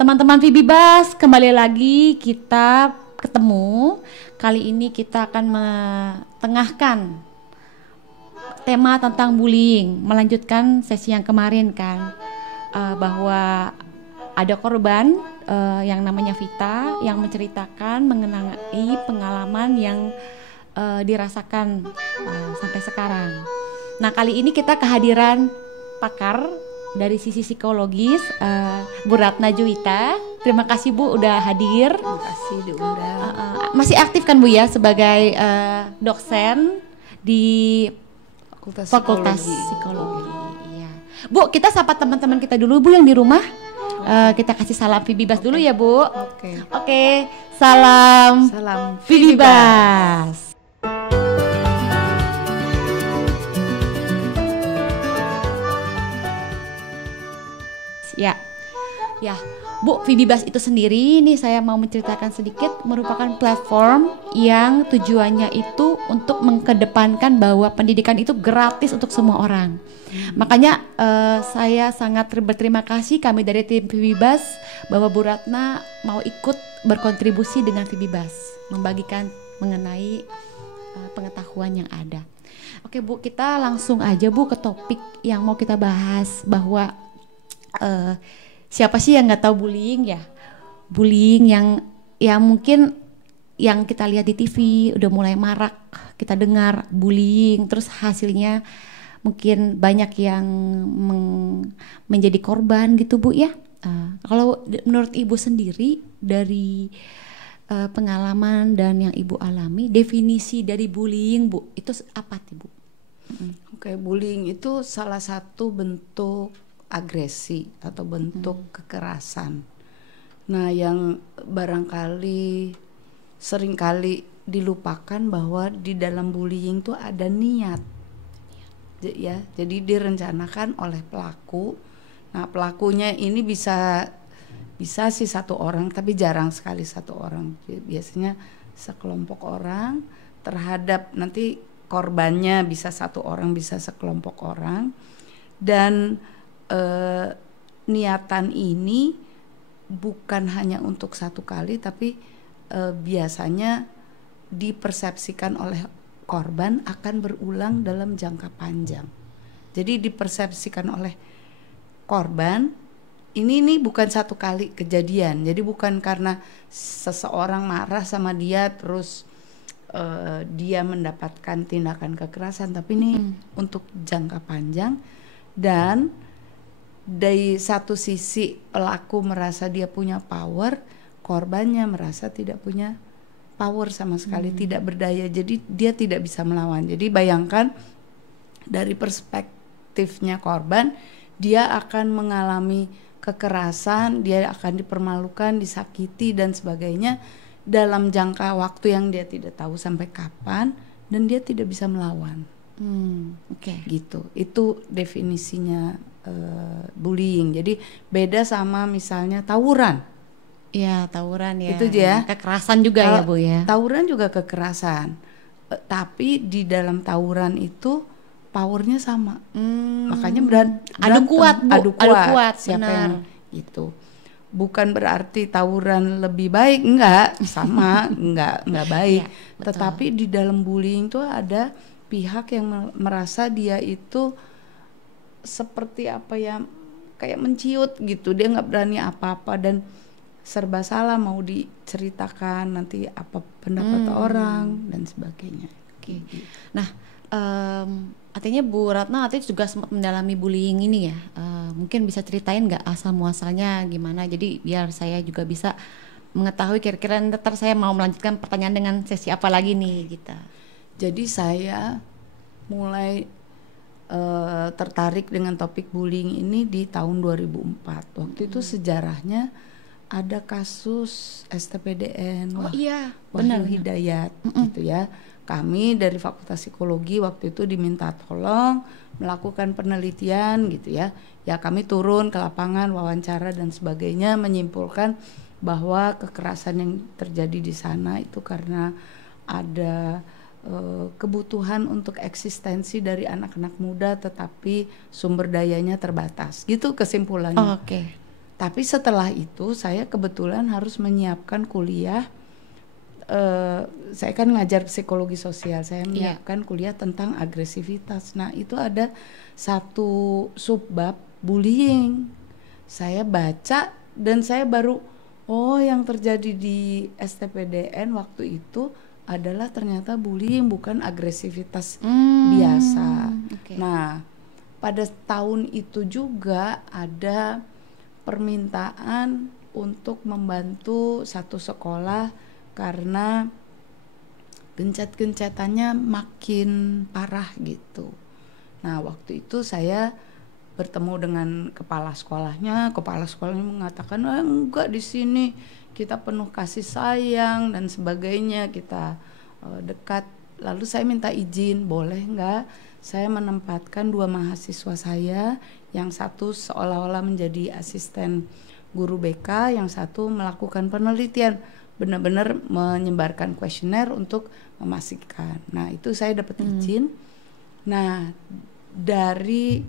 Teman-teman Vibibas, kembali lagi kita ketemu. Kali ini kita akan mengetengahkan tema tentang bullying, melanjutkan sesi yang kemarin kan, bahwa ada korban yang namanya Vita yang menceritakan mengenai pengalaman yang dirasakan sampai sekarang. Nah, kali ini kita kehadiran pakar dari sisi psikologis, Bu Ratna Juwita. Terima kasih Bu udah hadir. Terima kasih diundang. Masih aktif kan Bu ya sebagai dosen di Fakultas Psikologi. Iya. Bu, kita sapa teman-teman kita dulu Bu yang di rumah. Kita kasih salam Vibibas dulu ya Bu. Oke. Salam Vibibas. Ya, Bu, Vibibas itu sendiri nih saya mau menceritakan sedikit merupakan platform yang tujuannya itu untuk mengedepankan bahwa pendidikan itu gratis untuk semua orang. Makanya saya sangat berterima kasih kami dari tim Vibibas bahwa Bu Ratna mau ikut berkontribusi dengan Vibibas membagikan mengenai pengetahuan yang ada. Oke Bu, kita langsung aja Bu ke topik yang mau kita bahas bahwa siapa sih yang nggak tahu bullying ya? Bullying yang mungkin yang kita lihat di TV udah mulai marak, kita dengar bullying, terus hasilnya mungkin banyak yang menjadi korban gitu Bu ya. Kalau menurut Ibu sendiri dari pengalaman dan yang Ibu alami, definisi dari bullying Bu itu apa sih Bu? Oke, bullying itu salah satu bentuk agresi atau bentuk kekerasan. Nah, yang barangkali seringkali dilupakan bahwa di dalam bullying itu ada niat. Ya, jadi direncanakan oleh pelaku. Nah, pelakunya ini bisa sih satu orang, tapi jarang sekali satu orang. Biasanya sekelompok orang terhadap nanti korbannya bisa satu orang, bisa sekelompok orang. Dan niatan ini bukan hanya untuk satu kali, tapi biasanya dipersepsikan oleh korban akan berulang dalam jangka panjang. Jadi dipersepsikan oleh korban ini bukan satu kali kejadian. Jadi bukan karena seseorang marah sama dia terus dia mendapatkan tindakan kekerasan, tapi ini untuk jangka panjang. Dan dari satu sisi pelaku merasa dia punya power, korbannya merasa tidak punya power sama sekali, tidak berdaya, jadi dia tidak bisa melawan. Jadi bayangkan dari perspektifnya korban, dia akan mengalami kekerasan, dia akan dipermalukan, disakiti dan sebagainya dalam jangka waktu yang dia tidak tahu sampai kapan, dan dia tidak bisa melawan. Gitu. Itu definisinya bullying. Jadi beda sama misalnya tawuran. Ya, tawuran ya. Itu ya. Kekerasan juga ya Bu ya. Tawuran juga kekerasan. Tapi di dalam tawuran itu powernya sama. Makanya adu kuat Bu. Adu kuat. Siapa benar. yang itu. Bukan berarti tawuran lebih baik, enggak, sama, enggak baik. Ya, tetapi di dalam bullying itu ada pihak yang merasa dia itu seperti apa ya, kayak menciut gitu, dia nggak berani apa-apa dan serba salah, mau diceritakan nanti apa pendapat orang dan sebagainya. Nah, artinya Bu Ratna artinya juga sempat mendalami bullying ini ya, mungkin bisa ceritain nggak asal muasalnya gimana, jadi biar saya juga bisa mengetahui kira-kira ntar saya mau melanjutkan pertanyaan dengan sesi apa lagi nih gitu. Jadi saya mulai tertarik dengan topik bullying ini di tahun 2004. Waktu itu sejarahnya ada kasus STPDN Wahyu Hidayat gitu ya. Kami dari Fakultas Psikologi waktu itu diminta tolong melakukan penelitian gitu ya. Ya kami turun ke lapangan, wawancara dan sebagainya, menyimpulkan bahwa kekerasan yang terjadi di sana itu karena ada kebutuhan untuk eksistensi dari anak-anak muda, tetapi sumber dayanya terbatas. Gitu kesimpulannya. Tapi setelah itu saya kebetulan harus menyiapkan kuliah. Saya kan ngajar psikologi sosial, saya menyiapkan kuliah tentang agresivitas. Nah itu ada satu subbab bullying. Saya baca dan saya baru, oh yang terjadi di STPDN waktu itu adalah ternyata bullying, bukan agresivitas biasa. Nah pada tahun itu juga ada permintaan untuk membantu satu sekolah karena gencet-gencetannya makin parah gitu. Nah waktu itu saya bertemu dengan kepala sekolahnya mengatakan enggak, di sini kita penuh kasih sayang dan sebagainya, kita dekat. Lalu saya minta izin, boleh enggak saya menempatkan 2 mahasiswa saya, yang satu seolah-olah menjadi asisten guru BK, yang satu melakukan penelitian, benar-benar menyebarkan kuesioner untuk memastikan. Nah itu saya dapat izin. Nah dari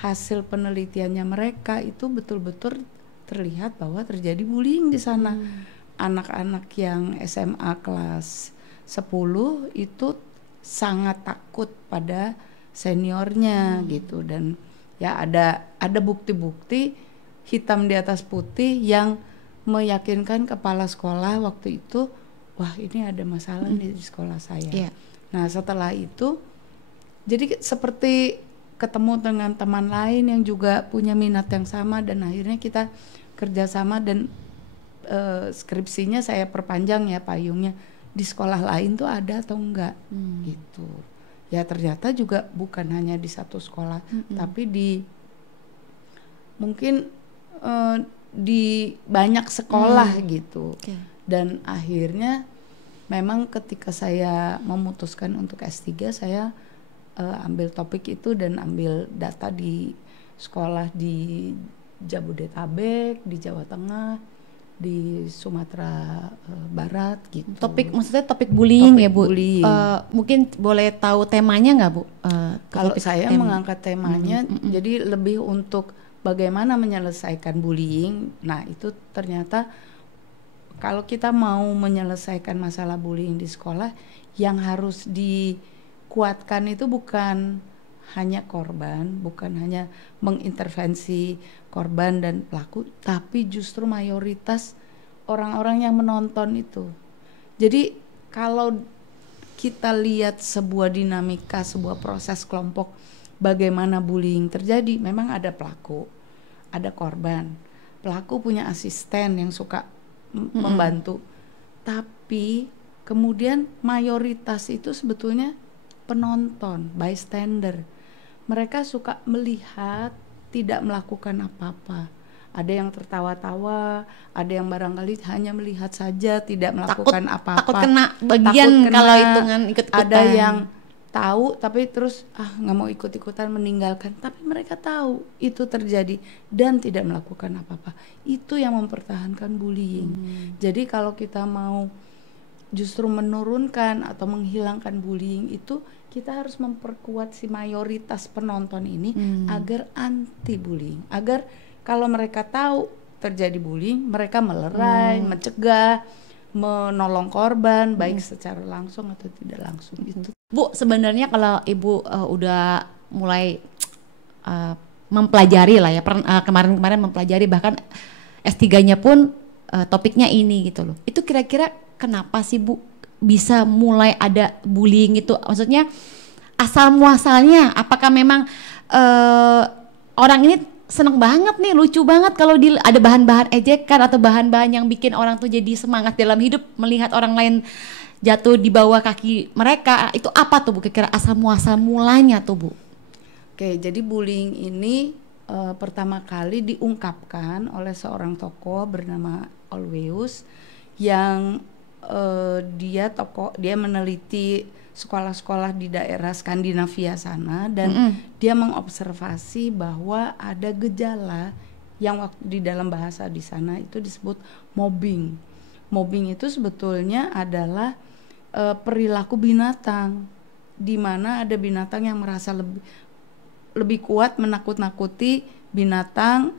hasil penelitiannya mereka itu betul-betul terlihat bahwa terjadi bullying di sana. Anak-anak yang SMA kelas 10 itu sangat takut pada seniornya gitu, dan ya ada bukti-bukti hitam di atas putih yang meyakinkan kepala sekolah waktu itu, wah ini ada masalah di sekolah saya. Nah setelah itu jadi seperti ketemu dengan teman lain yang juga punya minat yang sama, dan akhirnya kita kerjasama, dan skripsinya saya perpanjang ya payungnya, di sekolah lain tuh ada atau enggak gitu. Ya ternyata juga bukan hanya di satu sekolah, tapi di mungkin di banyak sekolah gitu. Dan akhirnya memang ketika saya memutuskan untuk S3, saya ambil topik itu dan ambil data di sekolah di Jabodetabek, di Jawa Tengah, di Sumatera Barat gitu. Maksudnya topik bullying ya Bu? Bullying. Mungkin boleh tahu temanya nggak Bu? Kalau saya mengangkat temanya, jadi lebih untuk bagaimana menyelesaikan bullying. Nah itu ternyata kalau kita mau menyelesaikan masalah bullying di sekolah, yang harus dikuatkan itu bukan hanya korban, bukan hanya mengintervensi korban dan pelaku, tapi justru mayoritas orang-orang yang menonton itu. Jadi kalau kita lihat sebuah dinamika, sebuah proses kelompok, bagaimana bullying terjadi, memang ada pelaku, ada korban. Pelaku punya asisten yang suka membantu, tapi kemudian mayoritas itu sebetulnya penonton, bystander. Mereka suka melihat, tidak melakukan apa-apa. Ada yang tertawa-tawa, ada yang barangkali hanya melihat saja, tidak melakukan apa-apa. Takut kena bagian kalau hitungan ikut-ikutan. Ada yang tahu tapi terus nggak mau ikut-ikutan, meninggalkan. Tapi mereka tahu itu terjadi dan tidak melakukan apa-apa. Itu yang mempertahankan bullying. Jadi kalau kita mau justru menurunkan atau menghilangkan bullying itu, kita harus memperkuat si mayoritas penonton ini agar anti bullying, agar kalau mereka tahu terjadi bullying, mereka melerai, mencegah, menolong korban baik secara langsung atau tidak langsung gitu. Bu, sebenarnya kalau Ibu udah mulai mempelajari lah ya, kemarin-kemarin mempelajari, bahkan S3-nya pun topiknya ini gitu loh. Itu kira-kira kenapa sih Bu bisa mulai ada bullying itu? Maksudnya asal muasalnya, apakah memang orang ini seneng banget nih, lucu banget kalau ada bahan-bahan ejekan atau bahan-bahan yang bikin orang tuh jadi semangat dalam hidup melihat orang lain jatuh di bawah kaki mereka, itu apa tuh Bu kira-kira asal muasal mulanya tuh Bu? Oke, jadi bullying ini pertama kali diungkapkan oleh seorang tokoh bernama Olweus yang dia meneliti sekolah-sekolah di daerah Skandinavia sana, dan dia mengobservasi bahwa ada gejala yang di dalam bahasa di sana itu disebut mobbing. Mobbing itu sebetulnya adalah perilaku binatang, di mana ada binatang yang merasa lebih kuat menakut-nakuti binatang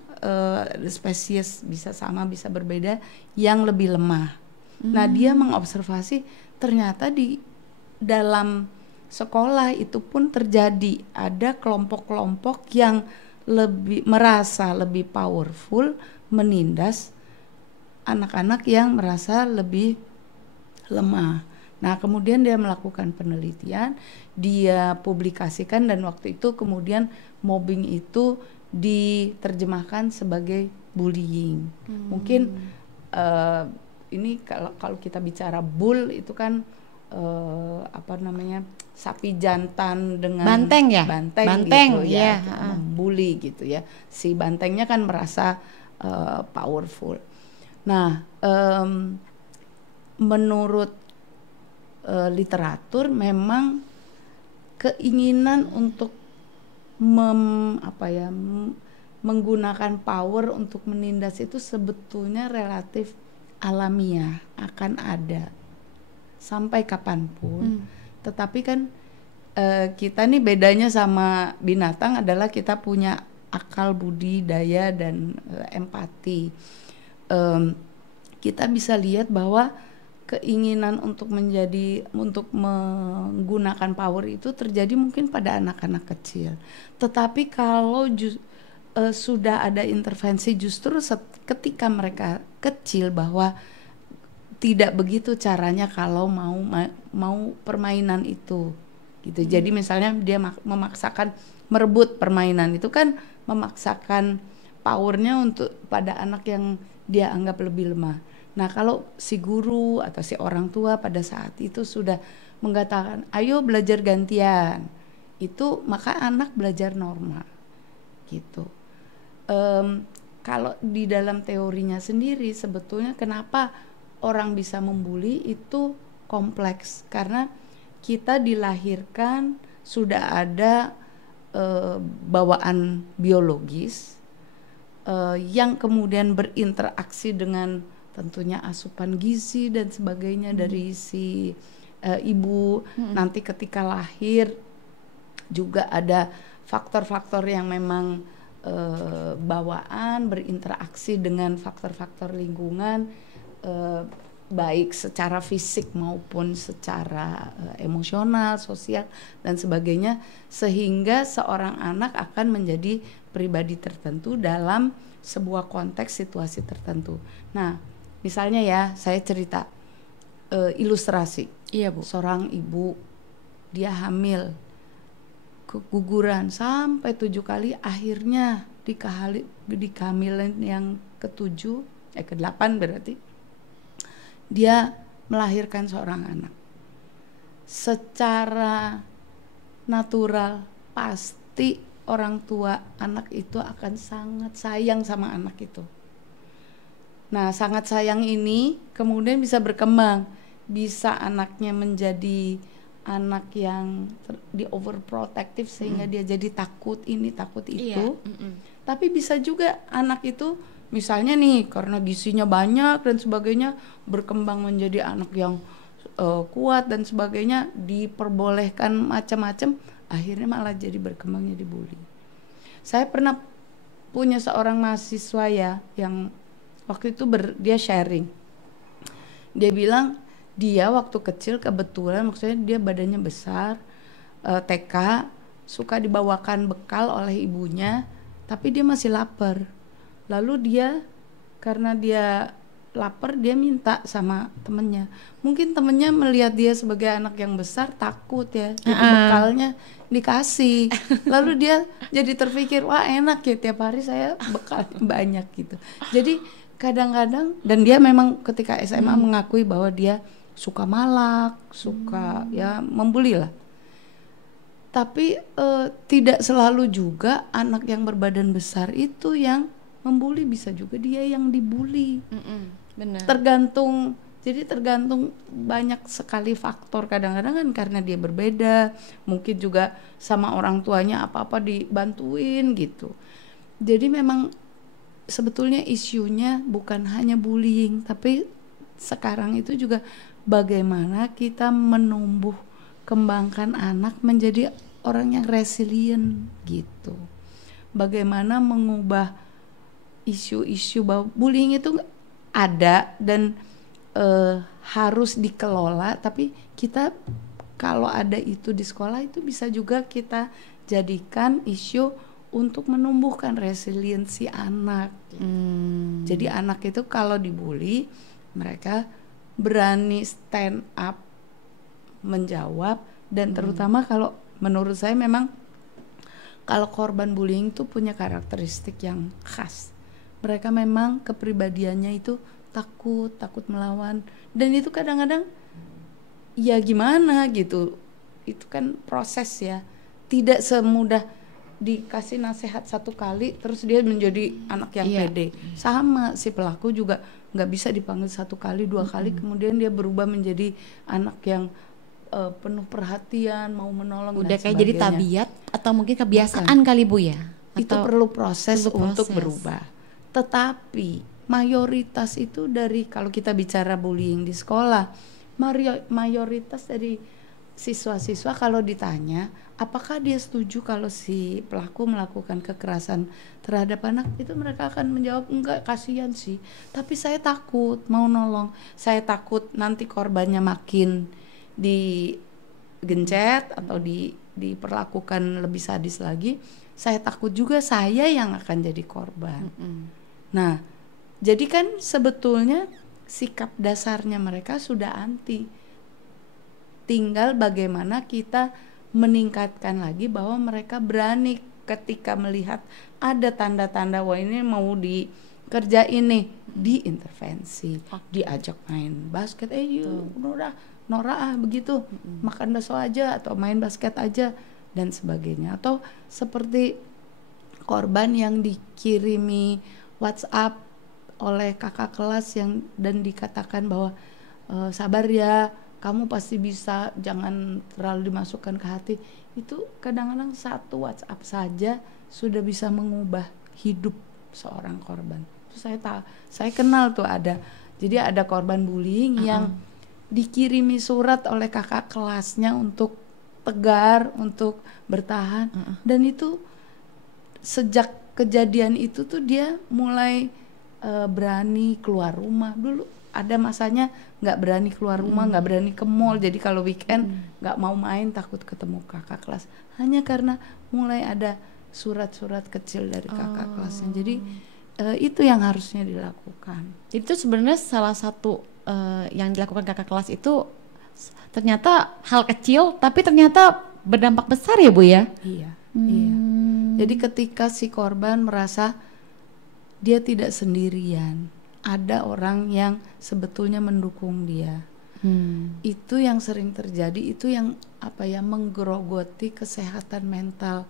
spesies bisa sama bisa berbeda yang lebih lemah. Nah dia mengobservasi ternyata di dalam sekolah itu pun terjadi ada kelompok-kelompok yang merasa lebih powerful menindas anak-anak yang merasa lebih lemah. Nah kemudian dia melakukan penelitian, dia publikasikan, dan waktu itu kemudian mobbing itu diterjemahkan sebagai bullying. Mungkin ini kalau kita bicara bull itu kan sapi jantan dengan banteng ya, banteng gitu ya, membuli gitu ya. Si bantengnya kan merasa powerful. Nah menurut literatur memang keinginan untuk menggunakan power untuk menindas itu sebetulnya relatif alamiah, akan ada sampai kapanpun. Tetapi kan kita nih bedanya sama binatang adalah kita punya akal budi daya dan empati. Kita bisa lihat bahwa keinginan untuk menggunakan power itu terjadi mungkin pada anak-anak kecil. Tetapi kalau sudah ada intervensi justru ketika mereka kecil bahwa tidak begitu caranya kalau mau permainan itu gitu. Jadi misalnya dia memaksakan merebut permainan itu kan memaksakan powernya untuk pada anak yang dia anggap lebih lemah. Nah kalau si guru atau si orang tua pada saat itu sudah mengatakan ayo belajar gantian, itu maka anak belajar normal gitu. Kalau di dalam teorinya sendiri sebetulnya kenapa orang bisa membuli itu kompleks, karena kita dilahirkan sudah ada bawaan biologis yang kemudian berinteraksi dengan tentunya asupan gizi dan sebagainya dari si ibu. Nanti ketika lahir juga ada faktor-faktor yang memang bawaan berinteraksi dengan faktor-faktor lingkungan, baik secara fisik maupun secara emosional, sosial dan sebagainya, sehingga seorang anak akan menjadi pribadi tertentu dalam sebuah konteks situasi tertentu. Nah, misalnya ya, saya cerita ilustrasi. Iya Bu. Seorang ibu, dia hamil, keguguran sampai 7 kali, akhirnya di kehamilan yang ke-8 berarti dia melahirkan seorang anak. Secara natural pasti orang tua anak itu akan sangat sayang sama anak itu. Nah, sangat sayang ini kemudian bisa berkembang, bisa anaknya menjadi anak yang di overprotective sehingga dia jadi takut ini takut itu. Tapi bisa juga anak itu misalnya nih karena gizinya banyak dan sebagainya berkembang menjadi anak yang kuat dan sebagainya, diperbolehkan macam-macam, akhirnya malah jadi berkembangnya dibully. Saya pernah punya seorang mahasiswa ya yang waktu itu dia sharing. Dia bilang dia waktu kecil kebetulan, maksudnya dia badannya besar, TK, suka dibawakan bekal oleh ibunya, tapi dia masih lapar. Lalu dia karena dia lapar, dia minta sama temennya. Mungkin temennya melihat dia sebagai anak yang besar, takut ya, jadi bekalnya dikasih. Lalu dia jadi terpikir, wah enak ya tiap hari saya bekal banyak gitu. Jadi kadang-kadang, dan dia memang ketika SMA mengakui bahwa dia suka malak, suka ya membuli lah. Tapi tidak selalu juga anak yang berbadan besar itu yang membuli, bisa juga dia yang dibully. Benar. Tergantung banyak sekali faktor. Kadang-kadang kan karena dia berbeda, mungkin juga sama orang tuanya apa-apa dibantuin gitu. Jadi memang sebetulnya isunya bukan hanya bullying, tapi sekarang itu juga bagaimana kita menumbuh kembangkan anak menjadi orang yang resilient gitu. Bagaimana mengubah isu-isu bahwa bullying itu ada dan harus dikelola, tapi kita kalau ada itu di sekolah itu bisa juga kita jadikan isu untuk menumbuhkan resiliensi anak. Jadi anak itu kalau dibully mereka berani stand up menjawab, dan terutama kalau menurut saya memang kalau korban bullying itu punya karakteristik yang khas. Mereka memang kepribadiannya itu takut melawan, dan itu kadang-kadang ya gimana gitu, itu kan proses ya, tidak semudah dikasih nasihat satu kali terus dia menjadi anak yang pede. Sama si pelaku juga nggak bisa dipanggil satu kali dua kali kemudian dia berubah menjadi anak yang penuh perhatian, mau menolong, udah dan kayak jadi sebagainya. tabiat atau mungkin kebiasaan kali Bu ya? Itu Atau perlu proses untuk proses. berubah. Tetapi mayoritas itu dari, kalau kita bicara bullying di sekolah, mayoritas dari siswa-siswa kalau ditanya apakah dia setuju kalau si pelaku melakukan kekerasan terhadap anak, itu mereka akan menjawab enggak, kasihan sih, tapi saya takut mau nolong, saya takut nanti korbannya makin digencet atau diperlakukan lebih sadis lagi, saya takut juga saya yang akan jadi korban. Nah, jadi kan sebetulnya sikap dasarnya mereka sudah anti. Tinggal bagaimana kita meningkatkan lagi bahwa mereka berani ketika melihat ada tanda-tanda wah ini mau dikerjain nih, diintervensi, diajak main basket, yuk Nora begitu, makan bakso aja atau main basket aja dan sebagainya. Atau seperti korban yang dikirimi WhatsApp oleh kakak kelas dan dikatakan bahwa sabar ya, kamu pasti bisa, jangan terlalu dimasukkan ke hati. Itu kadang-kadang satu WhatsApp saja sudah bisa mengubah hidup seorang korban. Saya kenal tuh ada. Jadi ada korban bullying yang dikirimi surat oleh kakak kelasnya untuk tegar, untuk bertahan, dan itu sejak kejadian itu tuh dia mulai berani keluar rumah. Dulu ada masanya nggak berani keluar rumah, nggak berani ke mall, jadi kalau weekend nggak mau main, takut ketemu kakak kelas, hanya karena mulai ada surat-surat kecil dari kakak kelasnya. Jadi itu yang harusnya dilakukan. Jadi itu sebenarnya salah satu yang dilakukan kakak kelas itu ternyata hal kecil tapi ternyata berdampak besar ya Bu ya? Iya. Jadi ketika si korban merasa dia tidak sendirian, ada orang yang sebetulnya mendukung dia. Itu yang sering terjadi, itu yang menggerogoti kesehatan mental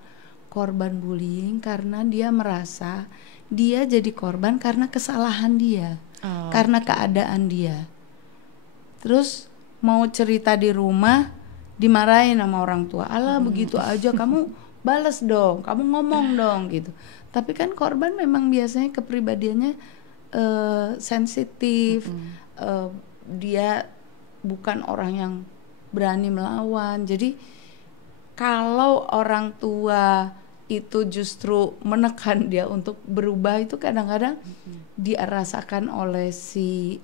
korban bullying, karena dia merasa dia jadi korban karena kesalahan dia, karena keadaan dia. Terus mau cerita di rumah dimarahin sama orang tua, alah begitu aja kamu balas dong, kamu ngomong dong gitu. Tapi kan korban memang biasanya kepribadiannya sensitif, dia bukan orang yang berani melawan. Jadi kalau orang tua itu justru menekan dia untuk berubah, itu kadang-kadang dirasakan oleh si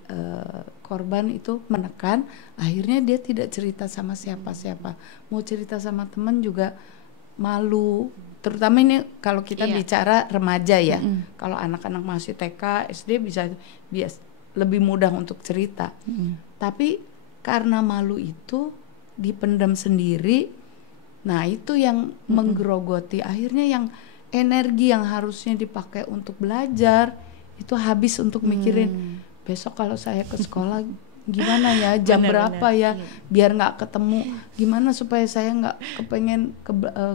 korban itu menekan, akhirnya dia tidak cerita sama siapa-siapa, mau cerita sama teman juga malu. Terutama ini kalau kita bicara remaja ya. Kalau anak-anak masih TK, SD bisa lebih mudah untuk cerita. Tapi karena malu itu dipendam sendiri, nah itu yang menggerogoti. Akhirnya yang energi yang harusnya dipakai untuk belajar itu habis untuk mikirin besok kalau saya ke sekolah gimana ya, jam berapa ya, biar nggak ketemu, gimana supaya saya nggak kepengen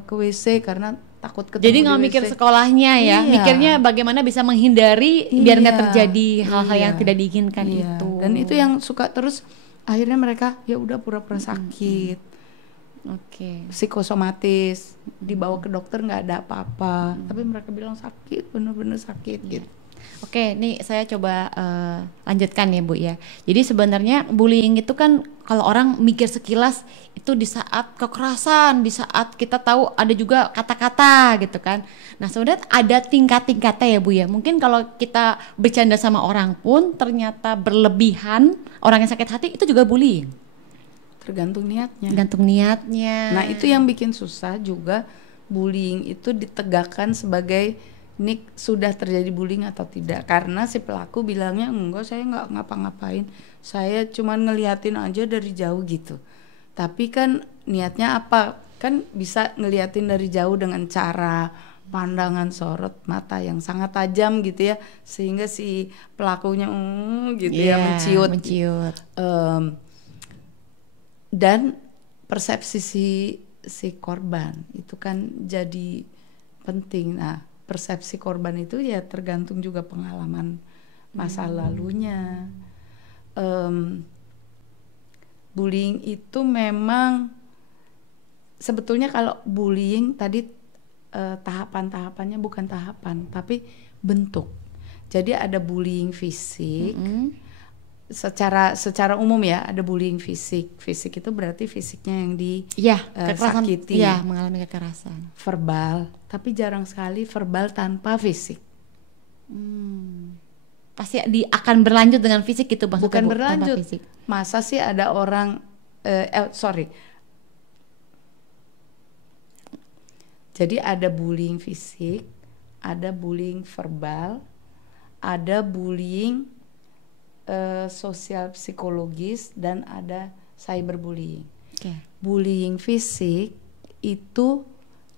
ke WC karena takut ketemu. Jadi nggak mikir sekolahnya ya, mikirnya bagaimana bisa menghindari biar nggak terjadi hal-hal yang tidak diinginkan itu. Dan itu yang suka terus akhirnya mereka ya udah pura-pura sakit, psikosomatis, dibawa ke dokter nggak ada apa-apa, tapi mereka bilang sakit, bener-bener sakit gitu. Oke, nih saya coba lanjutkan ya Bu ya. Jadi sebenarnya bullying itu kan kalau orang mikir sekilas itu di saat kekerasan, di saat kita tahu ada juga kata-kata gitu kan. Nah sebenarnya ada tingkat-tingkatnya ya Bu ya. Mungkin kalau kita bercanda sama orang pun ternyata berlebihan, orang yang sakit hati itu juga bullying. Tergantung niatnya. Gantung niatnya. Nah, itu yang bikin susah juga, bullying itu ditegakkan sebagai ini sudah terjadi bullying atau tidak, karena si pelaku bilangnya enggak, saya nggak ngapa-ngapain, saya cuman ngeliatin aja dari jauh gitu. Tapi kan niatnya apa, kan bisa ngeliatin dari jauh dengan cara pandangan sorot mata yang sangat tajam gitu ya, sehingga si pelakunya gitu ya, Iya, menciut. menciut. Dan persepsi si korban itu kan jadi penting. Nah, persepsi korban itu ya tergantung juga pengalaman masa lalunya. Bullying itu memang sebetulnya, kalau bullying tadi tahapan-tahapannya bukan tahapan tapi bentuk. Jadi ada bullying fisik. Secara umum ya, ada bullying fisik. Fisik itu berarti fisiknya yang Iya, kekerasan. sakiti. Iya, mengalami kekerasan. Verbal, tapi jarang sekali verbal tanpa fisik. Pasti akan berlanjut dengan fisik gitu maksudnya Bukan Bu, berlanjut. tanpa fisik. Masa sih ada orang sorry. Jadi ada bullying fisik, ada bullying verbal, ada bullying sosial psikologis, dan ada cyberbullying. Oke. Bullying fisik itu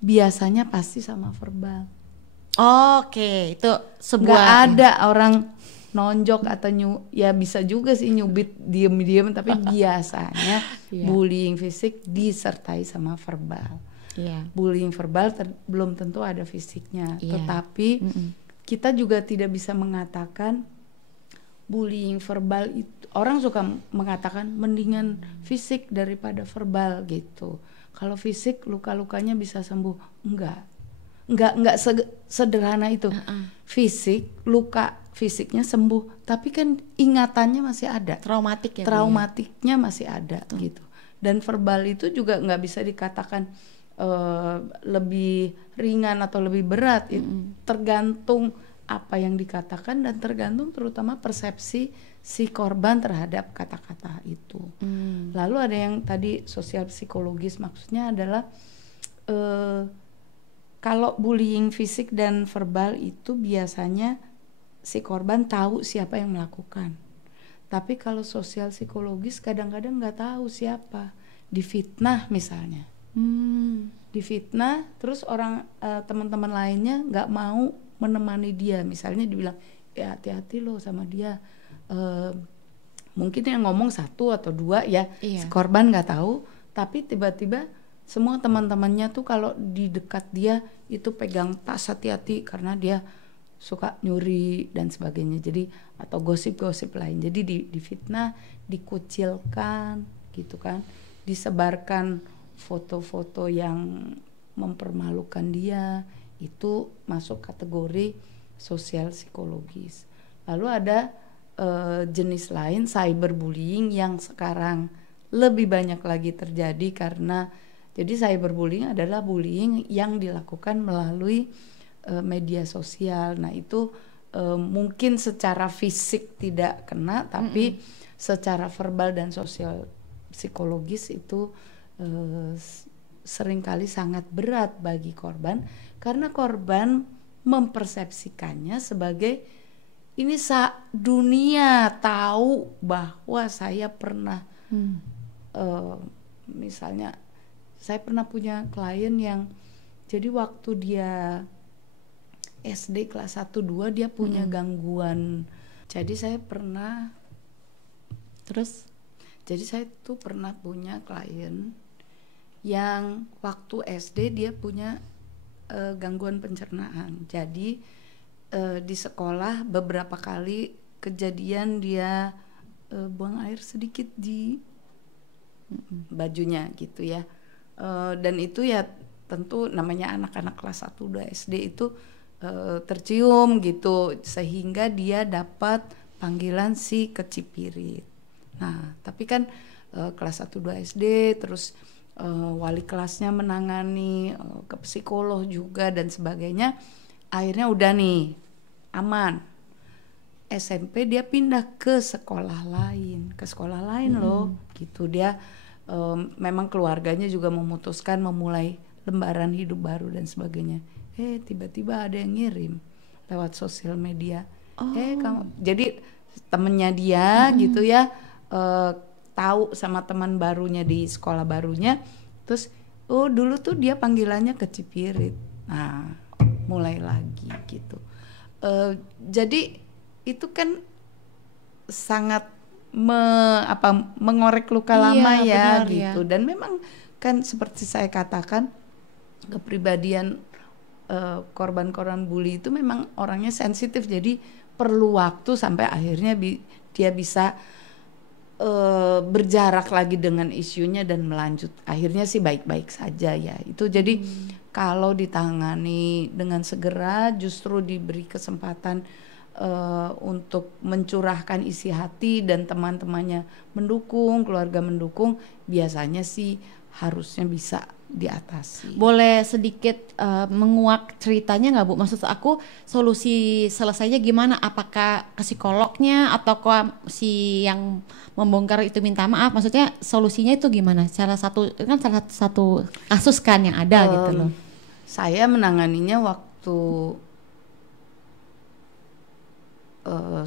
biasanya pasti sama verbal. Oke, itu Nggak sebuah ada orang nonjok atau ya bisa juga sih nyubit diem-diem, tapi biasanya Iya. bullying fisik disertai sama verbal. Iya. Bullying verbal belum tentu ada fisiknya, Iya. tetapi kita juga tidak bisa mengatakan bullying verbal itu, orang suka mengatakan mendingan fisik daripada verbal gitu. Kalau fisik luka-lukanya bisa sembuh, enggak sederhana itu. Fisik, luka fisiknya sembuh, tapi kan ingatannya masih ada, Traumatik ya Bu, ya? traumatiknya masih ada gitu. Dan verbal itu juga nggak bisa dikatakan lebih ringan atau lebih berat. Tergantung apa yang dikatakan dan tergantung terutama persepsi si korban terhadap kata-kata itu. Lalu ada yang tadi sosial psikologis, maksudnya adalah kalau bullying fisik dan verbal itu biasanya si korban tahu siapa yang melakukan. Tapi kalau sosial psikologis kadang-kadang nggak tahu siapa. Difitnah misalnya. Difitnah, terus orang teman-teman lainnya nggak mau menemani dia. Misalnya dibilang, ya hati-hati loh sama dia. Mungkin yang ngomong satu atau dua ya, Iya. si korban nggak tahu. Tapi tiba-tiba semua teman-temannya tuh kalau di dekat dia itu pegang tas, hati-hati karena dia suka nyuri dan sebagainya. Jadi atau gosip-gosip lain. Jadi difitnah, dikucilkan gitu kan. Disebarkan foto-foto yang mempermalukan dia, itu masuk kategori sosial psikologis. Lalu ada jenis lain, cyberbullying, yang sekarang lebih banyak lagi terjadi karena jadi cyberbullying adalah bullying yang dilakukan melalui media sosial. Nah itu mungkin secara fisik tidak kena, tapi secara verbal dan sosial psikologis itu seringkali sangat berat bagi korban, karena korban mempersepsikannya sebagai ini dunia tahu bahwa saya pernah misalnya saya pernah punya klien yang jadi waktu dia SD kelas 1-2 dia punya gangguan. Jadi saya tuh pernah punya klien yang waktu SD dia punya gangguan pencernaan. Jadi di sekolah beberapa kali kejadian dia buang air sedikit di bajunya gitu ya. Dan itu ya tentu namanya anak-anak kelas 1-2 SD itu tercium gitu, sehingga dia dapat panggilan si Kecipirit. Nah, tapi kan kelas 1 2 SD, terus wali kelasnya menangani, ke psikolog juga dan sebagainya. Akhirnya udah nih aman. SMP dia pindah ke sekolah lain, loh gitu. Dia memang keluarganya juga memutuskan memulai lembaran hidup baru dan sebagainya. Tiba-tiba ada yang ngirim lewat sosial media. Kamu, jadi temennya dia gitu ya, tahu sama teman barunya di sekolah barunya, terus dulu tuh dia panggilannya Kecipirit. Nah, mulai lagi gitu. Jadi itu kan sangat mengorek luka lama ya, benar, gitu. ya. Dan memang kan seperti saya katakan, kepribadian korban-korban bully itu memang orangnya sensitif, jadi perlu waktu sampai akhirnya dia bisa berjarak lagi dengan isunya dan melanjut. Akhirnya sih baik-baik saja ya. Itu jadi kalau ditangani dengan segera, justru diberi kesempatan untuk mencurahkan isi hati dan teman-temannya mendukung, keluarga mendukung, biasanya sih harusnya bisa diatasi. Boleh sedikit menguak ceritanya nggak Bu? Maksud aku solusi selesainya gimana? Apakah ke psikolognya atau si yang membongkar itu minta maaf? Maksudnya solusinya itu gimana? Salah satu kasus kan yang ada gitu loh. Saya menanganinya waktu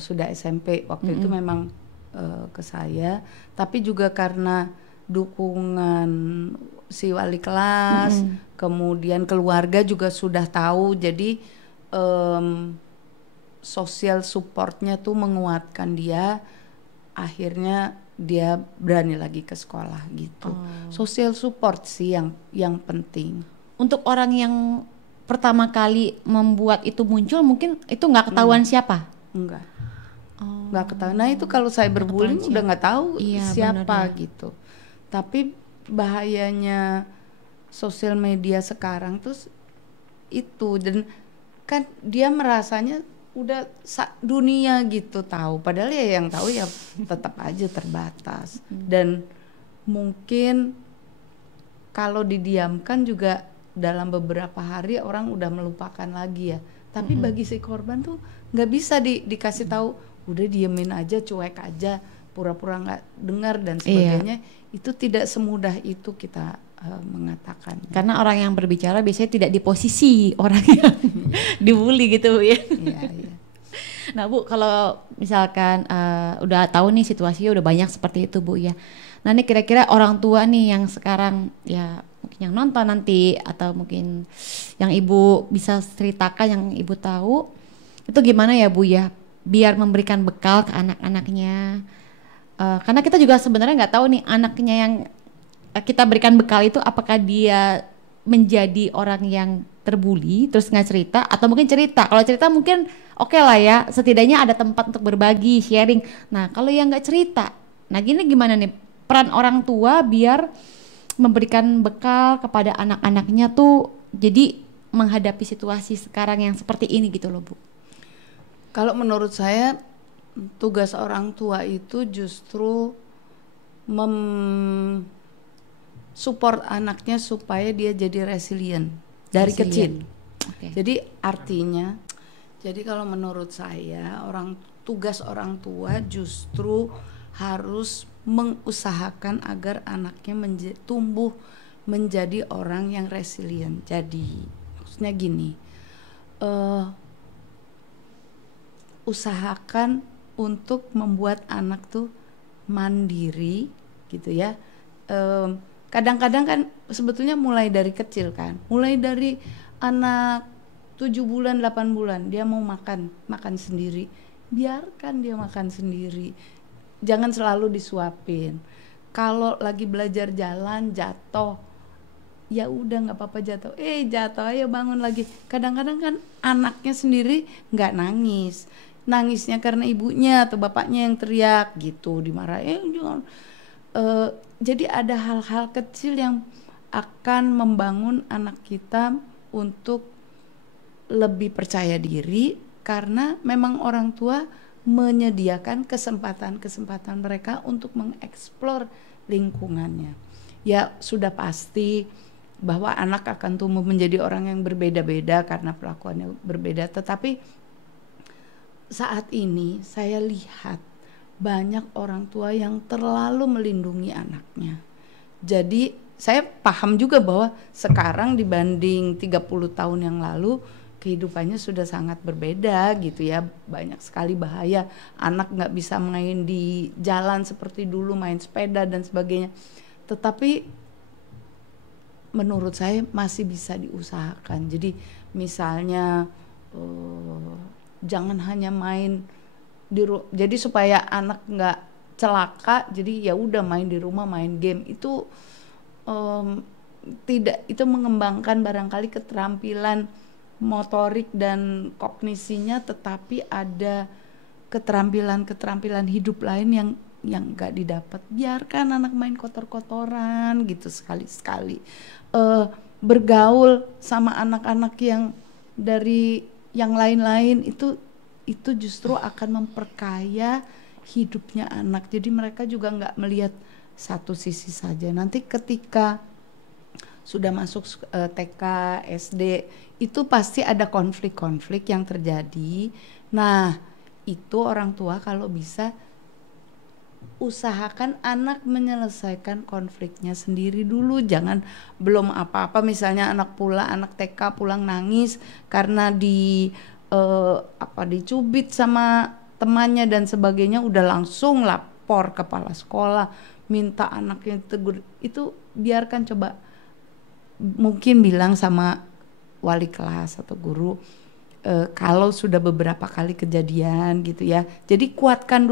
sudah SMP. Waktu itu memang ke saya, tapi juga karena dukungan si wali kelas, kemudian keluarga juga sudah tahu, jadi social supportnya tuh menguatkan dia, akhirnya dia berani lagi ke sekolah gitu. Social support sih yang penting. Untuk orang yang pertama kali membuat itu muncul, mungkin itu nggak ketahuan siapa? Enggak. Nggak ketahuan. Nah itu kalau saya berbullying udah nggak tahu siapa gitu. Tapi bahayanya sosial media sekarang tuh itu, dan kan dia merasanya udah dunia gitu tahu, padahal ya yang tahu ya tetap aja terbatas. Dan mungkin kalau didiamkan juga dalam beberapa hari orang udah melupakan lagi ya. Tapi bagi si korban tuh nggak bisa dikasih tahu, udah diemin aja, cuek aja, pura-pura nggak dengar dan sebagainya. Itu tidak semudah itu kita mengatakan. Karena orang yang berbicara biasanya tidak di posisi orang yang dibully gitu ya. Iya. Nah Bu, kalau misalkan udah tahu nih situasinya udah banyak seperti itu Bu ya. Nah ini kira-kira orang tua nih yang sekarang ya mungkin yang nonton nanti, atau mungkin yang Ibu bisa ceritakan, yang Ibu tahu, itu gimana ya Bu ya, biar memberikan bekal ke anak-anaknya. Karena kita juga sebenarnya nggak tahu nih anaknya yang kita berikan bekal itu apakah dia menjadi orang yang terbuli terus nggak cerita, atau mungkin cerita. Kalau cerita mungkin oke lah ya, setidaknya ada tempat untuk berbagi, sharing. Nah kalau yang nggak cerita, nah gini gimana nih peran orang tua biar memberikan bekal kepada anak-anaknya tuh jadi menghadapi situasi sekarang yang seperti ini gitu loh Bu. Kalau menurut saya tugas orang tua itu justru support anaknya supaya dia jadi resilient dari kecil. Jadi artinya, jadi kalau menurut saya tugas orang tua justru harus mengusahakan agar anaknya tumbuh menjadi orang yang resilient. Jadi maksudnya gini, usahakan untuk membuat anak tuh mandiri gitu ya. Kadang-kadang kan sebetulnya mulai dari kecil kan, mulai dari anak 7 bulan 8 bulan dia mau makan sendiri, biarkan dia makan sendiri, jangan selalu disuapin. Kalau lagi belajar jalan jatuh, ya udah nggak apa-apa jatuh, jatuh ayo bangun lagi. Kadang-kadang kan anaknya sendiri nggak nangis, nangisnya karena ibunya atau bapaknya yang teriak gitu, dimarahin jangan. Jadi ada hal-hal kecil yang akan membangun anak kita untuk lebih percaya diri karena memang orang tua menyediakan kesempatan-kesempatan mereka untuk mengeksplor lingkungannya. Ya sudah pasti bahwa anak akan tumbuh menjadi orang yang berbeda-beda karena perlakuannya berbeda. Tetapi saat ini saya lihat banyak orang tua yang terlalu melindungi anaknya. Jadi saya paham juga bahwa sekarang dibanding 30 tahun yang lalu kehidupannya sudah sangat berbeda gitu ya. Banyak sekali bahaya, anak nggak bisa main di jalan seperti dulu, main sepeda dan sebagainya. Tetapi menurut saya masih bisa diusahakan. Jadi misalnya jangan hanya main jadi supaya anak nggak celaka, jadi ya udah main di rumah, main game itu tidak, itu mengembangkan barangkali keterampilan motorik dan kognisinya, tetapi ada keterampilan hidup lain yang nggak didapat. Biarkan anak main kotor-kotoran gitu sekali-sekali, bergaul sama anak-anak yang dari yang lain-lain, itu justru akan memperkaya hidupnya anak. Jadi mereka juga nggak melihat satu sisi saja. Nanti ketika sudah masuk TK, SD, itu pasti ada konflik-konflik yang terjadi. Nah, itu orang tua kalau bisa usahakan anak menyelesaikan konfliknya sendiri dulu. Jangan belum apa-apa misalnya anak TK pulang nangis karena dicubit sama temannya dan sebagainya, udah langsung lapor kepala sekolah, minta anaknya ditegur. Itu biarkan, coba mungkin bilang sama wali kelas atau guru kalau sudah beberapa kali kejadian gitu ya. Jadi kuatkan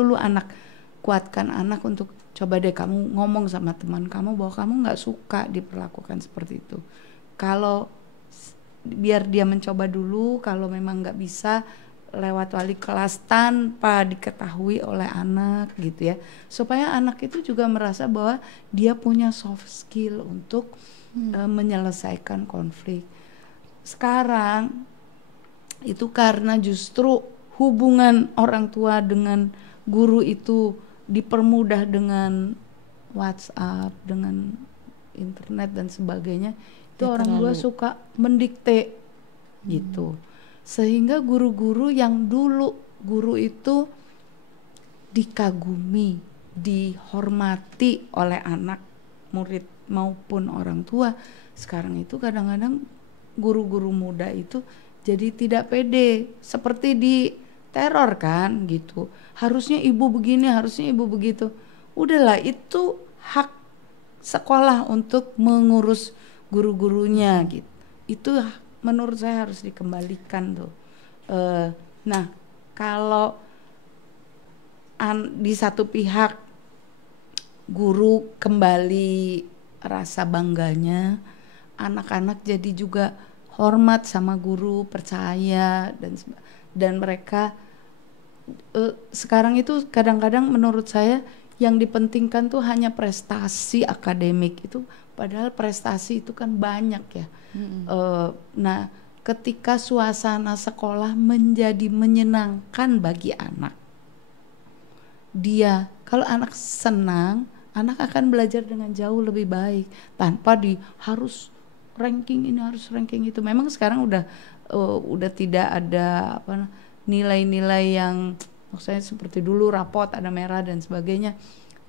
anak untuk coba deh kamu ngomong sama teman kamu bahwa kamu nggak suka diperlakukan seperti itu. Kalau biar dia mencoba dulu, kalau memang nggak bisa lewat wali kelas tanpa diketahui oleh anak gitu ya, supaya anak itu juga merasa bahwa dia punya soft skill untuk menyelesaikan konflik. Sekarang itu karena justru hubungan orang tua dengan guru itu dipermudah dengan WhatsApp, dengan internet dan sebagainya, itu orang tua suka mendikte gitu. Sehingga guru-guru yang dulu guru itu dikagumi, dihormati oleh anak, murid maupun orang tua, sekarang itu kadang-kadang guru-guru muda itu jadi tidak pede, seperti di teror kan gitu. Harusnya ibu begini, harusnya ibu begitu. Udahlah, itu hak sekolah untuk mengurus guru-gurunya gitu. Itu menurut saya harus dikembalikan tuh. Nah, kalau di satu pihak guru kembali rasa bangganya, anak-anak jadi juga hormat sama guru, percaya dan mereka sekarang itu kadang-kadang menurut saya yang dipentingkan tuh hanya prestasi akademik itu, padahal prestasi itu kan banyak ya. Nah, ketika suasana sekolah menjadi menyenangkan bagi anak, kalau anak senang, anak akan belajar dengan jauh lebih baik tanpa harus ranking ini, harus ranking itu. Memang sekarang udah tidak ada nilai-nilai yang maksudnya seperti dulu rapot ada merah dan sebagainya.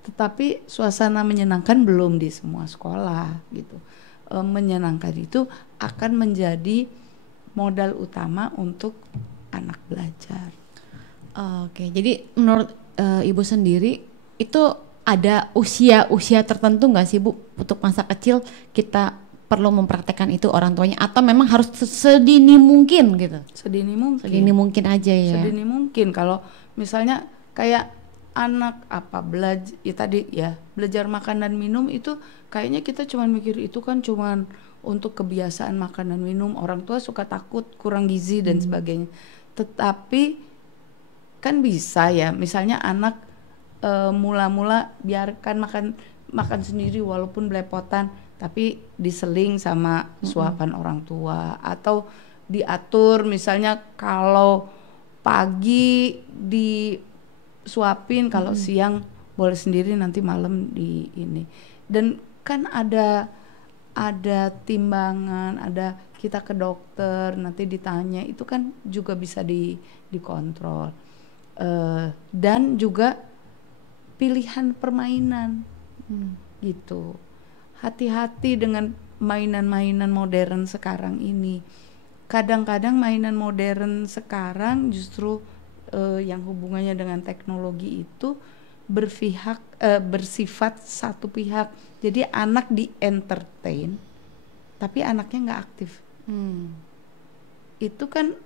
Tetapi suasana menyenangkan belum di semua sekolah gitu. Menyenangkan itu akan menjadi modal utama untuk anak belajar. Oke, jadi menurut Ibu sendiri itu ada usia tertentu nggak sih Bu untuk masa kecil kita perlu mempraktekkan itu orang tuanya, atau memang harus sedini mungkin gitu? Sedini mungkin aja ya. Sedini mungkin. Kalau misalnya kayak anak belajar ya tadi ya, belajar makan dan minum itu kayaknya kita cuma mikir itu kan cuma untuk kebiasaan makan dan minum, orang tua suka takut kurang gizi dan sebagainya. Tetapi kan bisa ya, misalnya anak mula-mula biarkan makan sendiri walaupun belepotan, tapi diseling sama suapan orang tua, atau diatur, misalnya kalau pagi disuapin, kalau siang boleh sendiri, nanti malam di ini. Dan kan ada timbangan, ada kita ke dokter nanti ditanya, itu kan juga bisa dikontrol. Dan juga pilihan permainan gitu. Hati-hati dengan mainan-mainan modern sekarang ini. Kadang-kadang mainan modern sekarang justru yang hubungannya dengan teknologi itu bersifat satu pihak. Jadi anak di entertain, tapi anaknya nggak aktif. Itu kan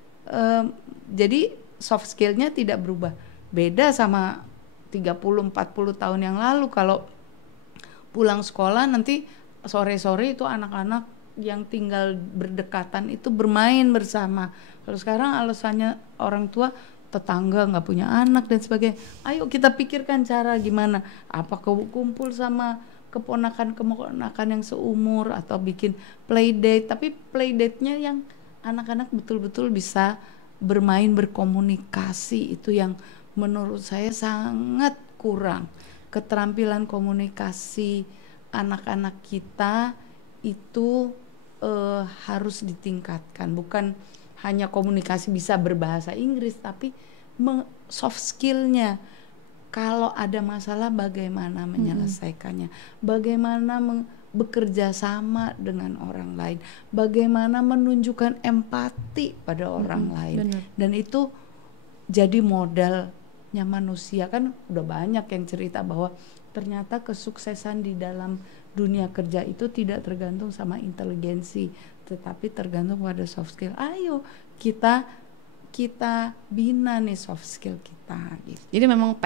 jadi soft skillnya tidak berubah. Beda sama 30-40 tahun yang lalu, kalau pulang sekolah nanti sore-sore itu anak-anak yang tinggal berdekatan itu bermain bersama. Kalau sekarang alasannya orang tua, tetangga nggak punya anak dan sebagainya. Ayo kita pikirkan cara gimana, apa kumpul sama keponakan yang seumur, atau bikin playdate, tapi playdate-nya yang anak-anak betul-betul bisa bermain, berkomunikasi. Itu yang menurut saya sangat kurang. Keterampilan komunikasi anak-anak kita itu harus ditingkatkan. Bukan hanya komunikasi bisa berbahasa Inggris, tapi soft skillnya. Kalau ada masalah bagaimana menyelesaikannya, bagaimana bekerja sama dengan orang lain, bagaimana menunjukkan empati pada orang lain. Benar. Dan itu jadi modalnya manusia. Kan udah banyak yang cerita bahwa ternyata kesuksesan di dalam dunia kerja itu tidak tergantung sama inteligensi, tetapi tergantung pada soft skill. Ayo kita bina nih soft skill kita gitu. Jadi memang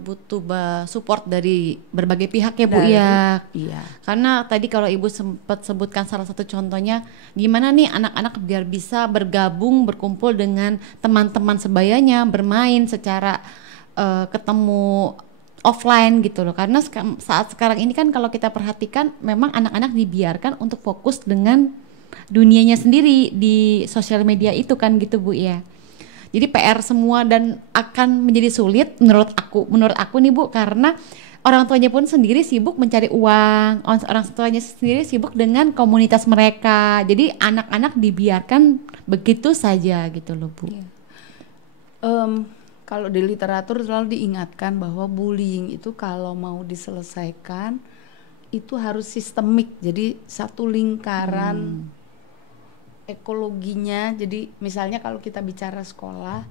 butuh support dari berbagai pihak ya Bu ya. Iya. Karena tadi kalau Ibu sempat sebutkan salah satu contohnya, gimana nih anak-anak biar bisa bergabung, berkumpul dengan teman-teman sebayanya, bermain secara ketemu offline gitu loh. Karena saat sekarang ini kan kalau kita perhatikan memang anak-anak dibiarkan untuk fokus dengan dunianya sendiri di sosial media itu kan gitu Bu ya. Jadi PR semua dan akan menjadi sulit menurut aku nih Bu, karena orang tuanya pun sendiri sibuk mencari uang, orang tuanya sendiri sibuk dengan komunitas mereka. Jadi anak-anak dibiarkan begitu saja gitu loh Bu. Iya. Kalau di literatur selalu diingatkan bahwa bullying itu kalau mau diselesaikan itu harus sistemik. Jadi satu lingkaran ekologinya. Jadi misalnya kalau kita bicara sekolah,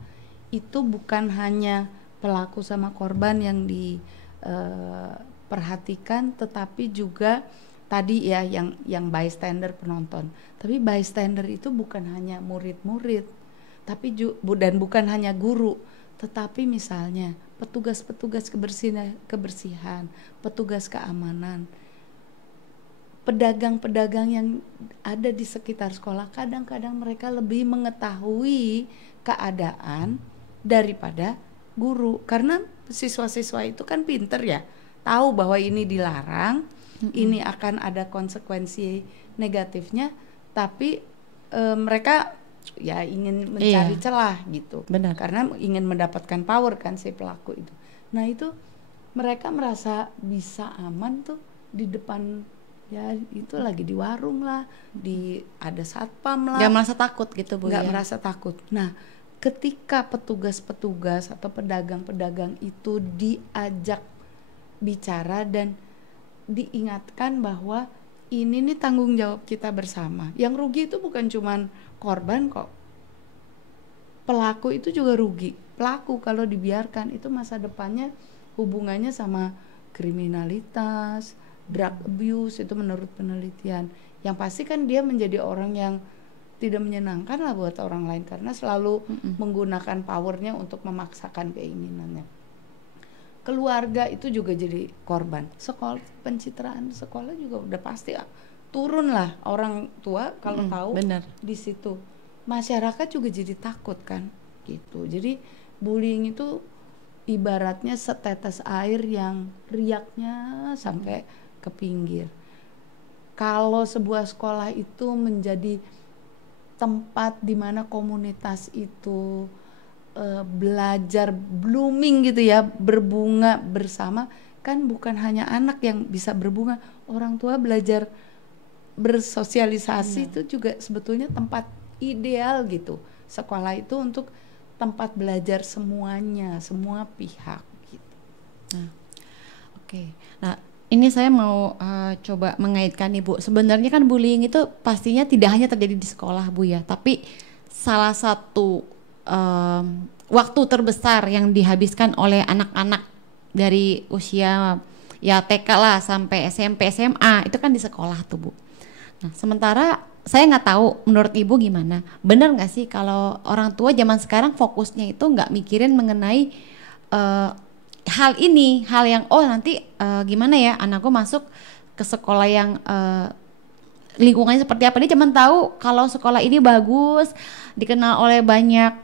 itu bukan hanya pelaku sama korban yang diperhatikan, tetapi juga tadi ya yang bystander, penonton. Tapi bystander itu bukan hanya murid-murid, tapi dan bukan hanya guru, tetapi misalnya petugas-petugas kebersihan, petugas keamanan, pedagang-pedagang yang ada di sekitar sekolah. Kadang-kadang mereka lebih mengetahui keadaan daripada guru, karena siswa-siswa itu kan pinter ya, tahu bahwa ini dilarang, ini akan ada konsekuensi negatifnya, tapi mereka ya ingin mencari celah gitu. Benar. Karena ingin mendapatkan power kan si pelaku itu. Nah itu mereka merasa bisa aman tuh di depan, ya itu lagi di warung lah, ada satpam lah. Gak merasa takut gitu Bu Gak ya. merasa takut. Nah ketika petugas-petugas atau pedagang-pedagang itu diajak bicara dan diingatkan bahwa ini nih tanggung jawab kita bersama. Yang rugi itu bukan cuman korban kok, pelaku itu juga rugi. Pelaku kalau dibiarkan itu masa depannya hubungannya sama kriminalitas, drug abuse, itu menurut penelitian. Yang pasti kan dia menjadi orang yang tidak menyenangkan lah buat orang lain, karena selalu menggunakan powernya untuk memaksakan keinginannya. Keluarga itu juga jadi korban. Sekolah, pencitraan sekolah juga udah pasti turun lah. Orang tua kalau tahu benar. Di situ masyarakat juga jadi takut kan gitu. Jadi bullying itu ibaratnya setetes air yang riaknya sampai ke pinggir. Kalau sebuah sekolah itu menjadi tempat di mana komunitas itu belajar blooming gitu ya, berbunga bersama, kan bukan hanya anak yang bisa berbunga, orang tua belajar bersosialisasi itu juga sebetulnya tempat ideal gitu. Sekolah itu untuk tempat belajar semuanya, semua pihak gitu. Oke. Nah, ini saya mau coba mengaitkan nih Bu. Sebenarnya kan bullying itu pastinya tidak hanya terjadi di sekolah Bu ya, tapi salah satu waktu terbesar yang dihabiskan oleh anak-anak dari usia ya TK lah sampai SMP SMA itu kan di sekolah tuh Bu. Nah, sementara saya nggak tahu menurut Ibu gimana. Benar nggak sih kalau orang tua zaman sekarang fokusnya itu nggak mikirin mengenai hal ini, hal yang nanti gimana ya anakku masuk ke sekolah yang lingkungannya seperti apa. Dia cuma tahu kalau sekolah ini bagus, dikenal oleh banyak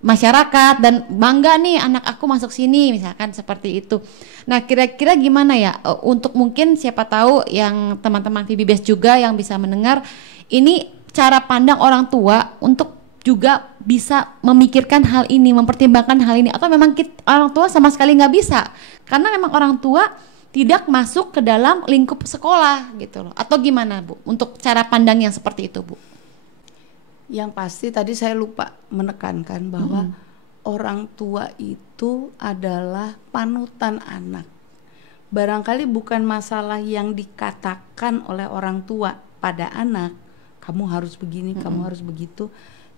masyarakat dan bangga nih anak aku masuk sini misalkan seperti itu. Nah, kira-kira gimana ya untuk mungkin siapa tahu yang teman-teman VBBS juga yang bisa mendengar ini cara pandang orang tua untuk juga bisa memikirkan hal ini, mempertimbangkan hal ini, atau memang orang tua sama sekali nggak bisa karena memang orang tua tidak masuk ke dalam lingkup sekolah gitu loh, atau gimana Bu untuk cara pandang yang seperti itu Bu? Yang pasti tadi saya lupa menekankan bahwa orang tua itu adalah panutan anak. Barangkali bukan masalah yang dikatakan oleh orang tua pada anak, kamu harus begini, kamu harus begitu,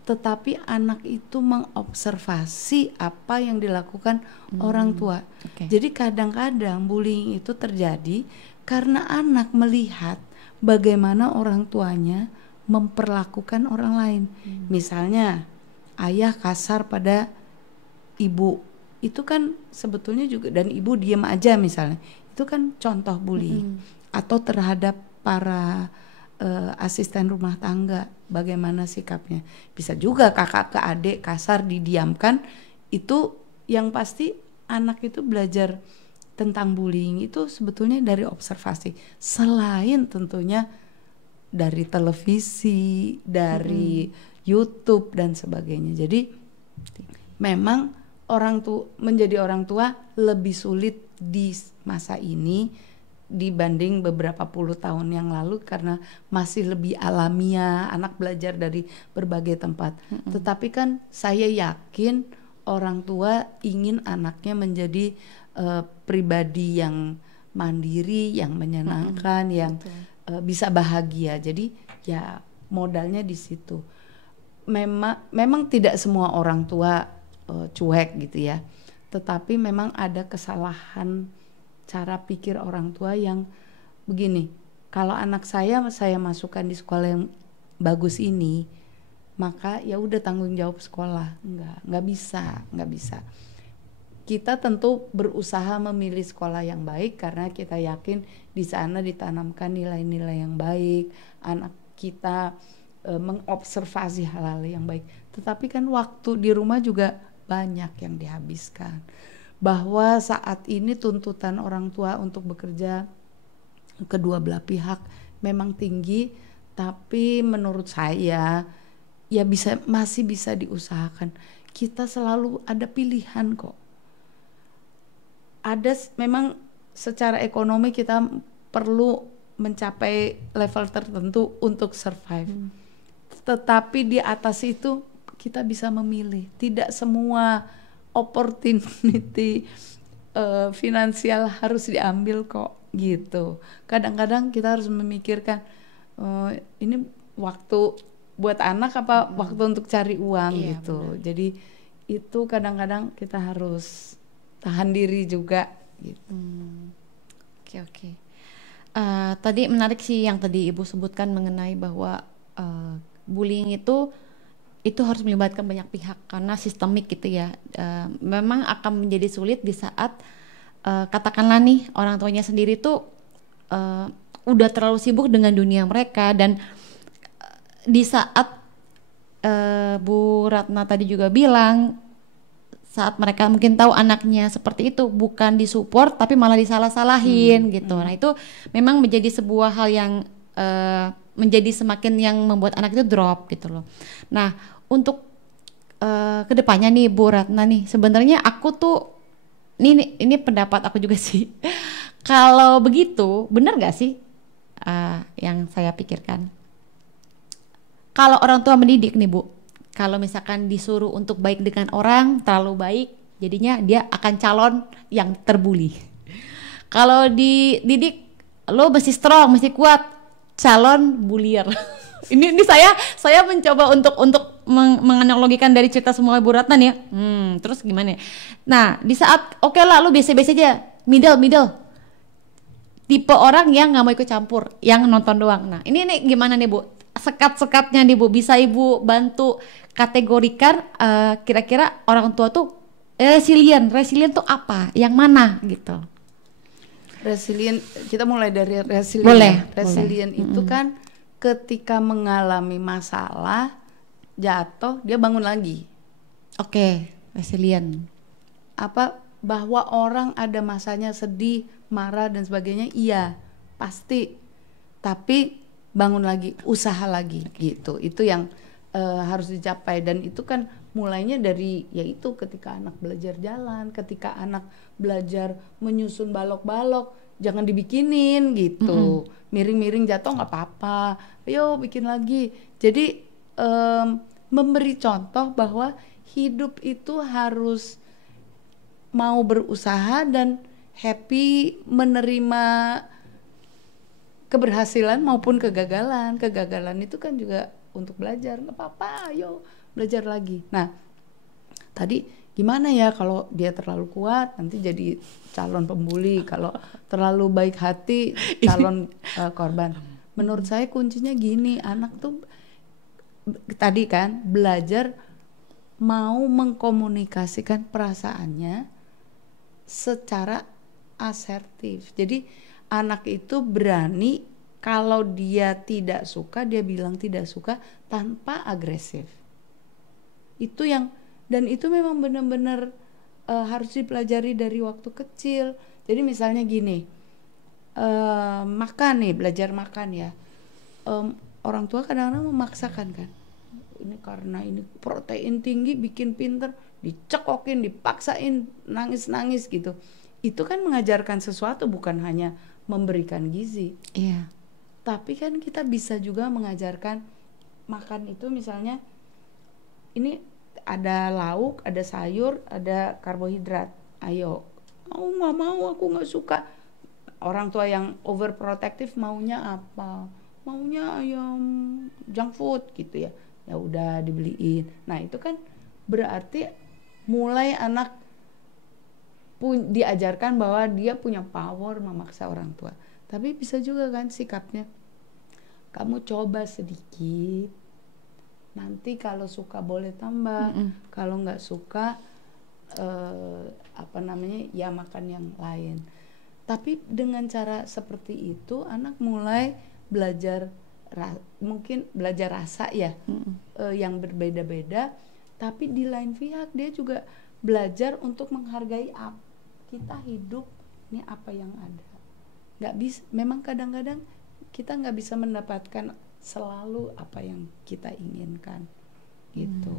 tetapi anak itu mengobservasi apa yang dilakukan orang tua. Jadi kadang-kadang bullying itu terjadi karena anak melihat bagaimana orang tuanya memperlakukan orang lain. Misalnya ayah kasar pada ibu, itu kan sebetulnya juga, dan ibu diam aja misalnya, itu kan contoh bullying. Atau terhadap para asisten rumah tangga, bagaimana sikapnya. Bisa juga kakak ke adik kasar didiamkan. Itu yang pasti anak itu belajar tentang bullying itu sebetulnya dari observasi, selain tentunya dari televisi, dari YouTube dan sebagainya. Jadi memang menjadi orang tua lebih sulit di masa ini dibanding beberapa puluh tahun yang lalu karena masih lebih alamiah, anak belajar dari berbagai tempat. Tetapi kan saya yakin orang tua ingin anaknya menjadi pribadi yang mandiri, yang menyenangkan, yang bisa bahagia. Jadi ya modalnya di situ. Memang tidak semua orang tua cuek gitu ya. Tetapi memang ada kesalahan cara pikir orang tua yang begini. Kalau anak saya masukkan di sekolah yang bagus ini, maka ya udah tanggung jawab sekolah. Nggak bisa. Kita tentu berusaha memilih sekolah yang baik karena kita yakin di sana ditanamkan nilai-nilai yang baik, anak kita mengobservasi hal-hal yang baik. Tetapi kan waktu di rumah juga banyak yang dihabiskan. Bahwa saat ini tuntutan orang tua untuk bekerja kedua belah pihak memang tinggi, tapi menurut saya ya masih bisa diusahakan. Kita selalu ada pilihan kok. Memang secara ekonomi kita perlu mencapai level tertentu untuk survive. Tetapi di atas itu kita bisa memilih. Tidak semua opportunity finansial harus diambil kok gitu. Kadang-kadang kita harus memikirkan ini waktu buat anak apa waktu untuk cari uang gitu. Benar. Jadi itu kadang-kadang kita harus tahan diri juga gitu. Oke. Tadi menarik sih yang tadi Ibu sebutkan mengenai bahwa bullying itu harus melibatkan banyak pihak karena sistemik gitu ya. Memang akan menjadi sulit di saat katakanlah nih orang tuanya sendiri tuh udah terlalu sibuk dengan dunia mereka, dan di saat Bu Ratna tadi juga bilang saat mereka mungkin tahu anaknya seperti itu bukan disupport tapi malah disalah-salahin gitu. Nah itu memang menjadi sebuah hal yang menjadi semakin yang membuat anak itu drop gitu loh. Nah, untuk kedepannya nih Bu Ratna nih, sebenarnya aku tuh ini pendapat aku juga sih. Kalau begitu, benar nggak sih yang saya pikirkan? Kalau orang tua mendidik nih Bu, kalau misalkan disuruh untuk baik dengan orang, terlalu baik, jadinya dia akan calon yang terbuli. Kalau dididik, lo mesti strong, mesti kuat, calon bullier. ini saya mencoba untuk menganalogikan dari cerita semua Bu Ratna nih ya. Terus gimana ya? Nah, di saat oke lah lo biasa-biasa aja, middle. Tipe orang yang nggak mau ikut campur, yang nonton doang. Nah, ini gimana nih Bu? Sekat-sekatnya nih Bu, bisa Ibu bantu kategorikan kira-kira orang tua tuh resilient tuh apa? Yang mana gitu? Resilient, kita mulai dari resilient. Resilient boleh. itu kan ketika mengalami masalah, jatuh, dia bangun lagi. Oke, resilient. Bahwa orang ada masanya sedih, marah dan sebagainya, iya, pasti. Tapi bangun lagi, usaha lagi gitu. Itu yang harus dicapai, dan itu kan mulainya dari yaitu ketika anak belajar jalan, ketika anak belajar menyusun balok-balok, jangan dibikinin gitu. Miring-miring jatuh nggak apa-apa, ayo bikin lagi. Jadi memberi contoh bahwa hidup itu harus mau berusaha dan happy menerima keberhasilan maupun kegagalan. Kegagalan itu kan juga untuk belajar, nggak apa-apa, ayo belajar lagi. Nah, tadi gimana ya kalau dia terlalu kuat nanti jadi calon pembuli, kalau terlalu baik hati calon korban. Menurut saya kuncinya gini, anak tuh tadi kan belajar mau mengkomunikasikan perasaannya secara asertif. Jadi anak itu berani kalau dia tidak suka, dia bilang tidak suka tanpa agresif. Itu yang, dan itu memang benar-benar harus dipelajari dari waktu kecil. Jadi misalnya gini, makan nih, belajar makan ya. Orang tua kadang-kadang memaksakan kan. Ini karena ini protein tinggi bikin pinter, dicekokin, dipaksain, nangis-nangis gitu. Itu kan mengajarkan sesuatu, bukan hanya memberikan gizi. Iya. Tapi kan kita bisa juga mengajarkan makan itu misalnya ini ada lauk, ada sayur, ada karbohidrat. Ayo, nggak mau, aku nggak suka. Orang tua yang overprotective maunya apa? Maunya ayam junk food gitu ya. Ya udah dibeliin. Nah itu kan berarti mulai anak diajarkan bahwa dia punya power memaksa orang tua. Tapi bisa juga kan sikapnya, kamu coba sedikit, nanti kalau suka boleh tambah, kalau nggak suka ya makan yang lain. Tapi dengan cara seperti itu anak mulai belajar mungkin belajar rasa ya, yang berbeda-beda. Tapi di lain pihak dia juga belajar untuk menghargai kita hidup ini apa yang ada. Nggak bisa, memang kadang-kadang kita nggak bisa mendapatkan selalu apa yang kita inginkan gitu.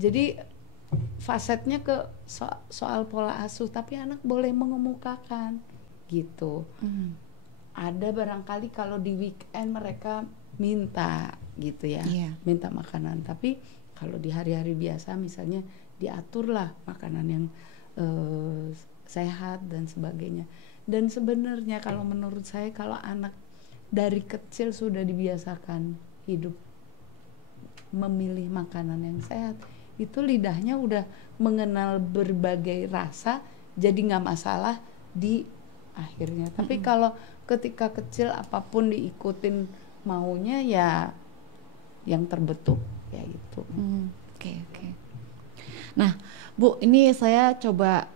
Jadi fasetnya ke soal pola asuh, tapi anak boleh mengemukakan gitu. Ada barangkali kalau di weekend mereka minta gitu ya, minta makanan, tapi kalau di hari-hari biasa misalnya diaturlah makanan yang sehat dan sebagainya. Dan sebenarnya kalau menurut saya, kalau anak dari kecil sudah dibiasakan hidup memilih makanan yang sehat, itu lidahnya udah mengenal berbagai rasa, jadi nggak masalah di akhirnya. Tapi kalau ketika kecil apapun diikutin maunya, ya yang terbentuk ya itu. Oke. Nah, Bu, ini saya coba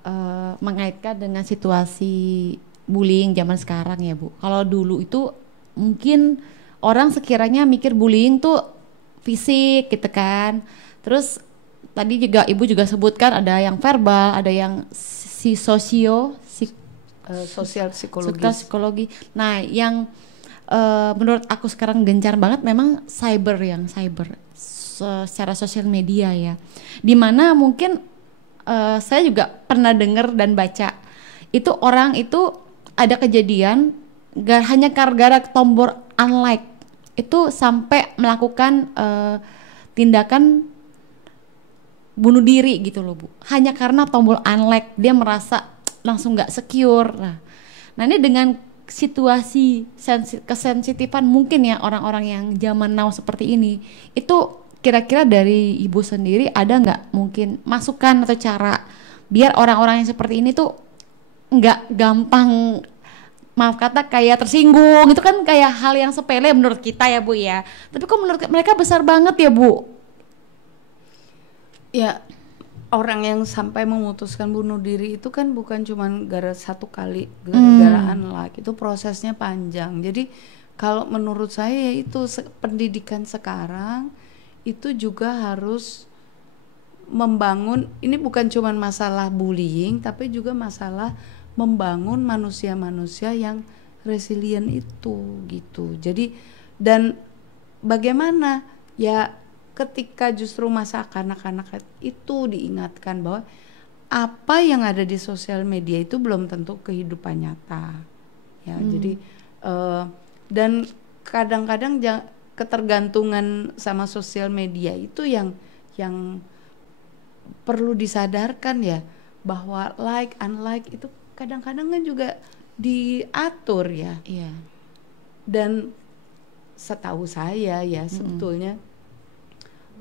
mengaitkan dengan situasi bullying zaman sekarang ya, Bu. Kalau dulu itu mungkin orang sekiranya mikir bullying tuh fisik gitu kan. Terus tadi juga Ibu juga sebutkan ada yang verbal, ada yang sosial psikologi. Nah, yang menurut aku sekarang gencar banget memang cyber secara sosial media ya. Dimana mungkin saya juga pernah dengar dan baca itu orang itu ada kejadian hanya gara-gara tombol unlike itu sampai melakukan tindakan bunuh diri gitu loh Bu, hanya karena tombol unlike dia merasa langsung nggak secure. Nah ini dengan situasi kesensitifan mungkin ya orang-orang yang zaman now seperti ini, itu kira-kira dari Ibu sendiri ada nggak mungkin masukan atau cara biar orang-orang yang seperti ini tuh nggak gampang, maaf kata, kayak tersinggung, itu kan kayak hal yang sepele menurut kita ya Bu ya, tapi kok menurut mereka besar banget ya Bu. Ya, orang yang sampai memutuskan bunuh diri itu kan bukan cuma gara satu kali gara-gara unlike, itu prosesnya panjang. Jadi kalau menurut saya itu pendidikan sekarang itu juga harus membangun, ini bukan cuma masalah bullying tapi juga masalah membangun manusia-manusia yang resilient itu gitu. Jadi dan bagaimana ya ketika justru masa kanak-kanak itu diingatkan bahwa apa yang ada di sosial media itu belum tentu kehidupan nyata ya. Jadi dan kadang-kadang ketergantungan sama sosial media itu yang perlu disadarkan ya, bahwa like unlike itu kadang-kadang kan juga diatur ya. Iya. Dan setahu saya ya sebetulnya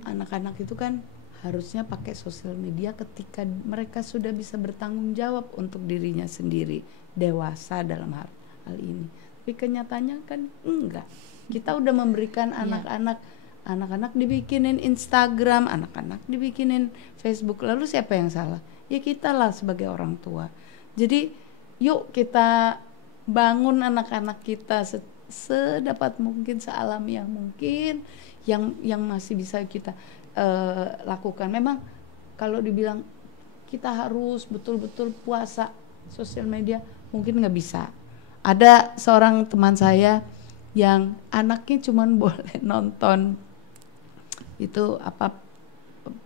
anak-anak itu kan harusnya pakai sosial media ketika mereka sudah bisa bertanggung jawab untuk dirinya sendiri, dewasa dalam hal ini. Tapi kenyataannya kan enggak. Kita udah memberikan anak-anak dibikinin Instagram, anak-anak dibikinin Facebook, lalu siapa yang salah? Ya kita lah sebagai orang tua. Jadi yuk kita bangun anak-anak kita sedapat mungkin, sealamiah mungkin, yang masih bisa kita lakukan. Memang kalau dibilang kita harus betul-betul puasa sosial media mungkin nggak bisa. Ada seorang teman saya yang anaknya cuman boleh nonton itu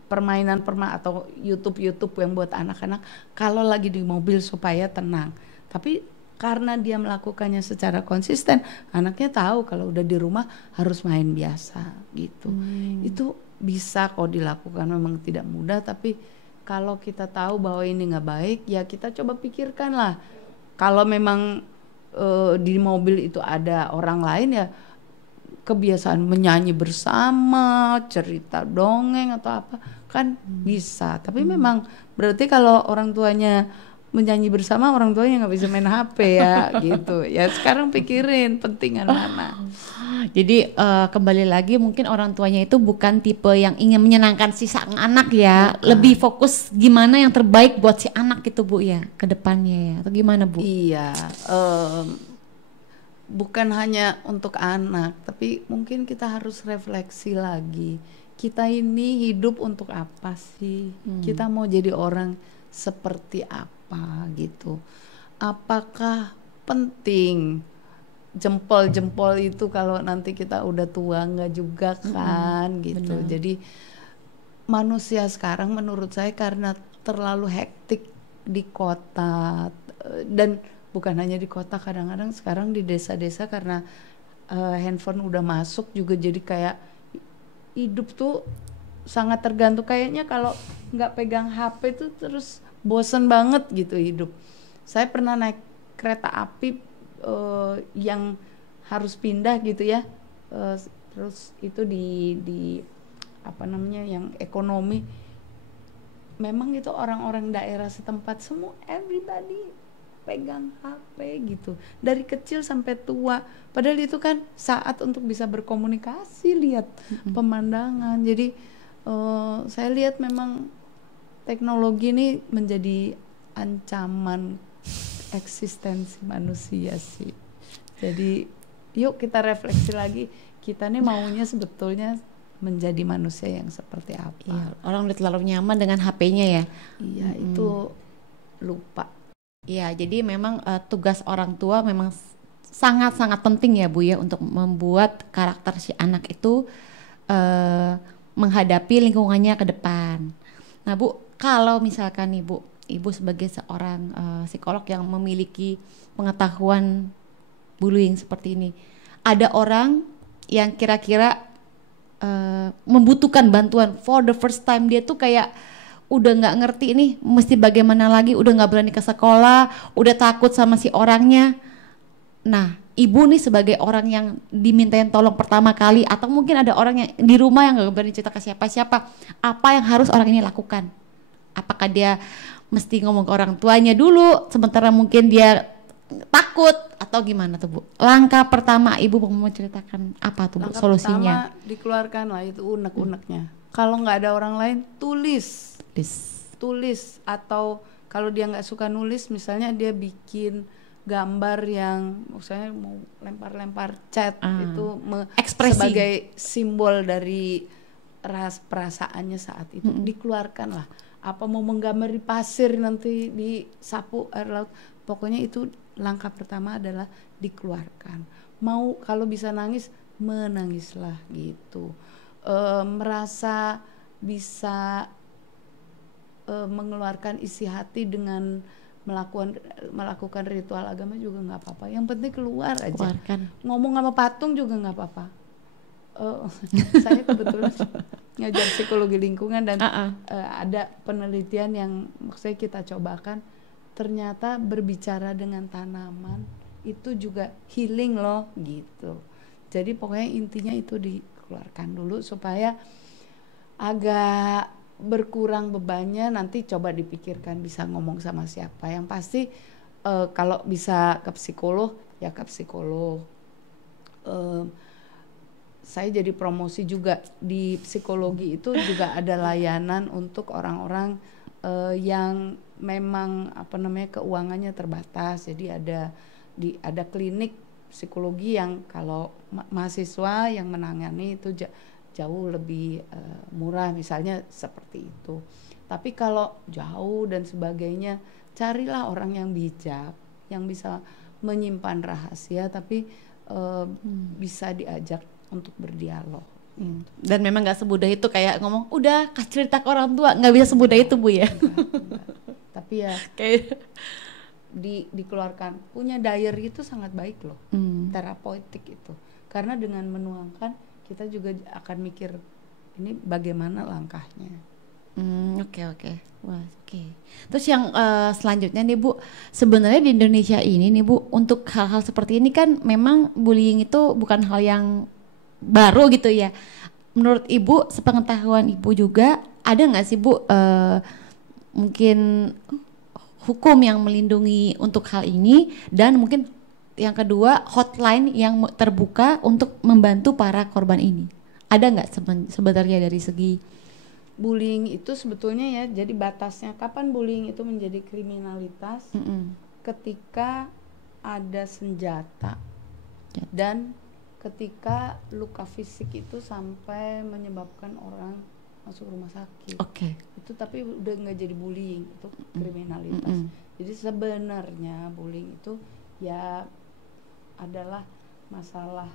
permainan atau YouTube yang buat anak-anak kalau lagi di mobil supaya tenang. Tapi karena dia melakukannya secara konsisten, anaknya tahu kalau udah di rumah harus main biasa gitu. Itu bisa kok dilakukan, memang tidak mudah, tapi kalau kita tahu bahwa ini nggak baik, ya kita coba pikirkan lah. Kalau memang di mobil itu ada orang lain, ya kebiasaan menyanyi bersama, cerita dongeng atau apa kan bisa. Tapi memang berarti kalau orang tuanya menyanyi bersama, orang tuanya nggak bisa main HP ya gitu. Ya sekarang pikirin pentingan mana. Jadi kembali lagi mungkin orang tuanya itu bukan tipe yang ingin menyenangkan si sang anak ya, lebih fokus gimana yang terbaik buat si anak itu Bu ya ke depannya ya, atau gimana Bu? Iya, bukan hanya untuk anak, tapi mungkin kita harus refleksi lagi. Kita ini hidup untuk apa sih? Kita mau jadi orang seperti apa gitu? Apakah penting jempol-jempol itu kalau nanti kita udah tua? Nggak juga kan gitu. Benar. Jadi manusia sekarang menurut saya karena terlalu hektik di kota, dan bukan hanya di kota, kadang-kadang sekarang di desa-desa karena handphone udah masuk juga, jadi kayak hidup tuh sangat tergantung. Kayaknya kalau nggak pegang HP tuh terus bosen banget gitu hidup. Saya pernah naik kereta api yang harus pindah gitu ya, terus itu di apa namanya yang ekonomi, memang itu orang-orang daerah setempat semua everybody pegang HP gitu dari kecil sampai tua, padahal itu kan saat untuk bisa berkomunikasi, lihat pemandangan. Jadi saya lihat memang teknologi ini menjadi ancaman eksistensi manusia sih. Jadi yuk kita refleksi lagi, kita nih maunya sebetulnya menjadi manusia yang seperti apa. Iya, orang udah terlalu nyaman dengan HP-nya ya. Iya, itu lupa. Iya, jadi memang tugas orang tua memang sangat-sangat penting ya Bu ya untuk membuat karakter si anak itu menghadapi lingkungannya ke depan. Nah Bu, kalau misalkan nih Bu, Ibu sebagai seorang psikolog yang memiliki pengetahuan bullying seperti ini, ada orang yang kira-kira membutuhkan bantuan for the first time, dia tuh kayak udah nggak ngerti nih mesti bagaimana lagi, udah nggak berani ke sekolah, udah takut sama si orangnya. Nah, Ibu nih sebagai orang yang dimintain tolong pertama kali, atau mungkin ada orang yang di rumah yang nggak berani cerita ke siapa-siapa, apa yang harus orang ini lakukan? Apakah dia mesti ngomong ke orang tuanya dulu, sementara mungkin dia takut, atau gimana tuh Bu? Langkah pertama Ibu mau menceritakan apa tuh Bu solusinya? Pertama dikeluarkan lah itu unek-uneknya. Kalau nggak ada orang lain, tulis atau kalau dia nggak suka nulis, misalnya dia bikin gambar yang misalnya mau lempar-lempar cat, itu ekspresi sebagai simbol dari perasaannya saat itu, dikeluarkan lah. Apa mau menggambar di pasir nanti disapu air laut, pokoknya itu langkah pertama adalah dikeluarkan. Mau kalau bisa nangis, menangislah gitu. Merasa bisa mengeluarkan isi hati dengan melakukan ritual agama juga nggak apa-apa. Yang penting keluar aja. Keluarkan. Ngomong sama patung juga nggak apa-apa. Saya kebetulan ngajar psikologi lingkungan dan ada penelitian yang maksudnya kita cobakan, ternyata berbicara dengan tanaman itu juga healing loh gitu. Jadi pokoknya intinya itu dikeluarkan dulu supaya agak berkurang bebannya. Nanti coba dipikirkan bisa ngomong sama siapa. Yang pasti kalau bisa ke psikolog ya ke psikolog. Saya jadi promosi juga di psikologi, itu juga ada layanan untuk orang-orang yang memang keuangannya terbatas. Jadi ada klinik psikologi yang kalau mahasiswa yang menangani itu jauh lebih murah, misalnya seperti itu. Tapi kalau jauh dan sebagainya, carilah orang yang bijak, yang bisa menyimpan rahasia, tapi bisa diajak untuk berdialog. Dan memang nggak semudah itu kayak ngomong udah kasih cerita ke orang tua, nggak bisa semudah itu Bu ya. Enggak. Tapi ya kayak dikeluarkan. Punya diary itu sangat baik loh, terapeutik itu, karena dengan menuangkan kita juga akan mikir ini bagaimana langkahnya. Oke. Wah, oke. Terus yang selanjutnya nih Bu, sebenarnya di Indonesia ini nih Bu, untuk hal-hal seperti ini kan memang bullying itu bukan hal yang baru gitu ya. Menurut Ibu, sepengetahuan Ibu juga, ada nggak sih Bu mungkin hukum yang melindungi untuk hal ini, dan mungkin yang kedua hotline yang terbuka untuk membantu para korban ini? Ada nggak sebenarnya dari segi bullying itu sebetulnya ya, jadi batasnya kapan bullying itu menjadi kriminalitas? Ketika ada senjata dan ketika luka fisik itu sampai menyebabkan orang masuk rumah sakit. Itu tapi udah nggak jadi bullying, itu kriminalitas. Jadi sebenarnya bullying itu ya adalah masalah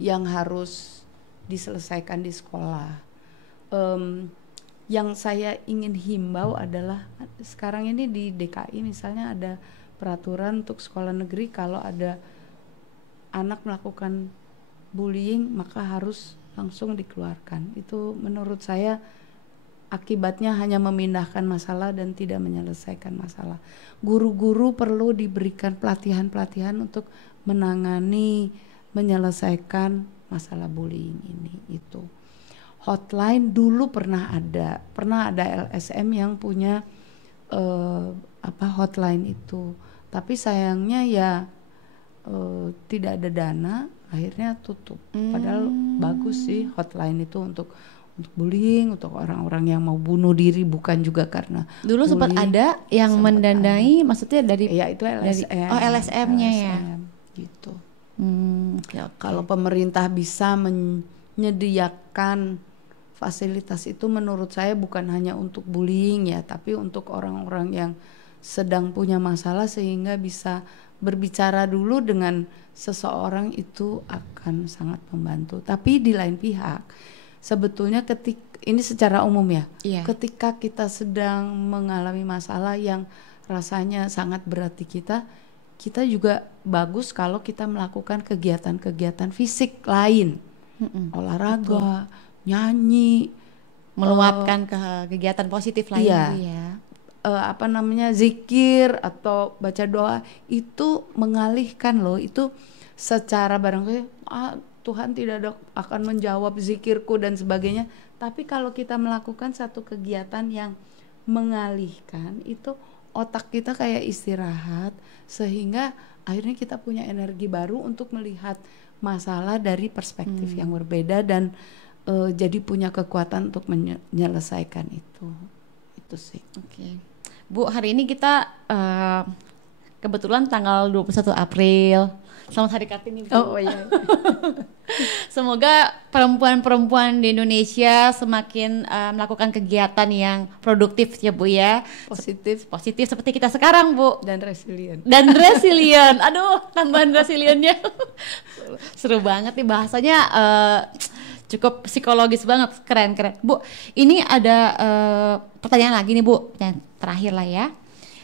yang harus diselesaikan di sekolah. Yang saya ingin himbau adalah sekarang ini di DKI misalnya ada peraturan untuk sekolah negeri, kalau ada anak melakukan bullying maka harus langsung dikeluarkan. Itu menurut saya akibatnya hanya memindahkan masalah dan tidak menyelesaikan masalah. Guru-guru perlu diberikan pelatihan-pelatihan untuk menangani, menyelesaikan masalah bullying ini. Itu hotline dulu pernah ada LSM yang punya hotline itu, tapi sayangnya ya tidak ada dana, akhirnya tutup. Padahal bagus sih hotline itu untuk bullying, untuk orang-orang yang mau bunuh diri, bukan juga karena dulu sempat ada yang mendanai, maksudnya dari ya itu LSM. LSM-nya ya gitu. Okay. Kalau pemerintah bisa menyediakan fasilitas itu, menurut saya bukan hanya untuk bullying ya, tapi untuk orang-orang yang sedang punya masalah sehingga bisa berbicara dulu dengan seseorang itu akan sangat membantu. Tapi di lain pihak, sebetulnya ini secara umum ya, ketika kita sedang mengalami masalah yang rasanya sangat berat di kita juga bagus kalau kita melakukan kegiatan-kegiatan fisik lain, olahraga, nyanyi, meluapkan ke kegiatan positif lain. Zikir atau baca doa itu mengalihkan loh. Itu secara barangkali Tuhan tidak akan menjawab zikirku dan sebagainya, tapi kalau kita melakukan satu kegiatan yang mengalihkan, itu otak kita kayak istirahat sehingga akhirnya kita punya energi baru untuk melihat masalah dari perspektif yang berbeda dan jadi punya kekuatan untuk menyelesaikan itu sih. Oke. Bu, hari ini kita kebetulan tanggal 21 April. Selamat Hari Kartini, Bu. Oh iya. Semoga perempuan-perempuan di Indonesia semakin melakukan kegiatan yang produktif ya Bu ya. Positif seperti kita sekarang, Bu. Dan resilient. Aduh, tambahan resiliennya. Seru banget nih bahasanya, cukup psikologis banget, keren. Bu, ini ada pertanyaan lagi nih Bu, yang terakhir lah ya.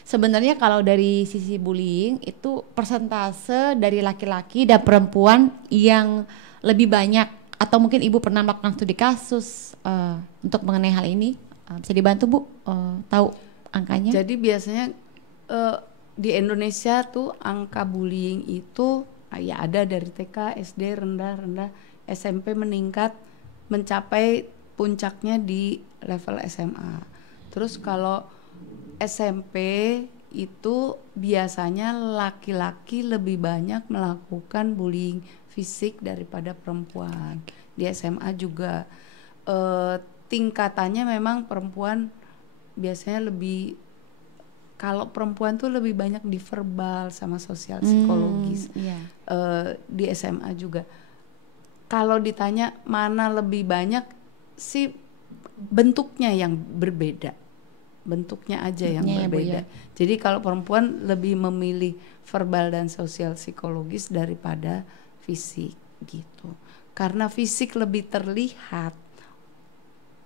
Sebenarnya kalau dari sisi bullying itu persentase dari laki-laki dan perempuan yang lebih banyak, atau mungkin Ibu pernah melakukan studi kasus untuk mengenai hal ini, bisa dibantu Bu tahu angkanya? Jadi biasanya di Indonesia tuh angka bullying itu ya ada dari TK, SD, rendah, SMP meningkat mencapai puncaknya di level SMA. Terus kalau SMP itu biasanya laki-laki lebih banyak melakukan bullying fisik daripada perempuan. Di SMA juga tingkatannya memang perempuan biasanya lebih, kalau perempuan tuh lebih banyak di verbal sama sosial psikologis. Di SMA juga. Kalau ditanya mana lebih banyak sih, bentuknya yang berbeda. Bentuknya aja yang berbeda. Jadi kalau perempuan lebih memilih verbal dan sosial psikologis daripada fisik gitu. Karena fisik lebih terlihat,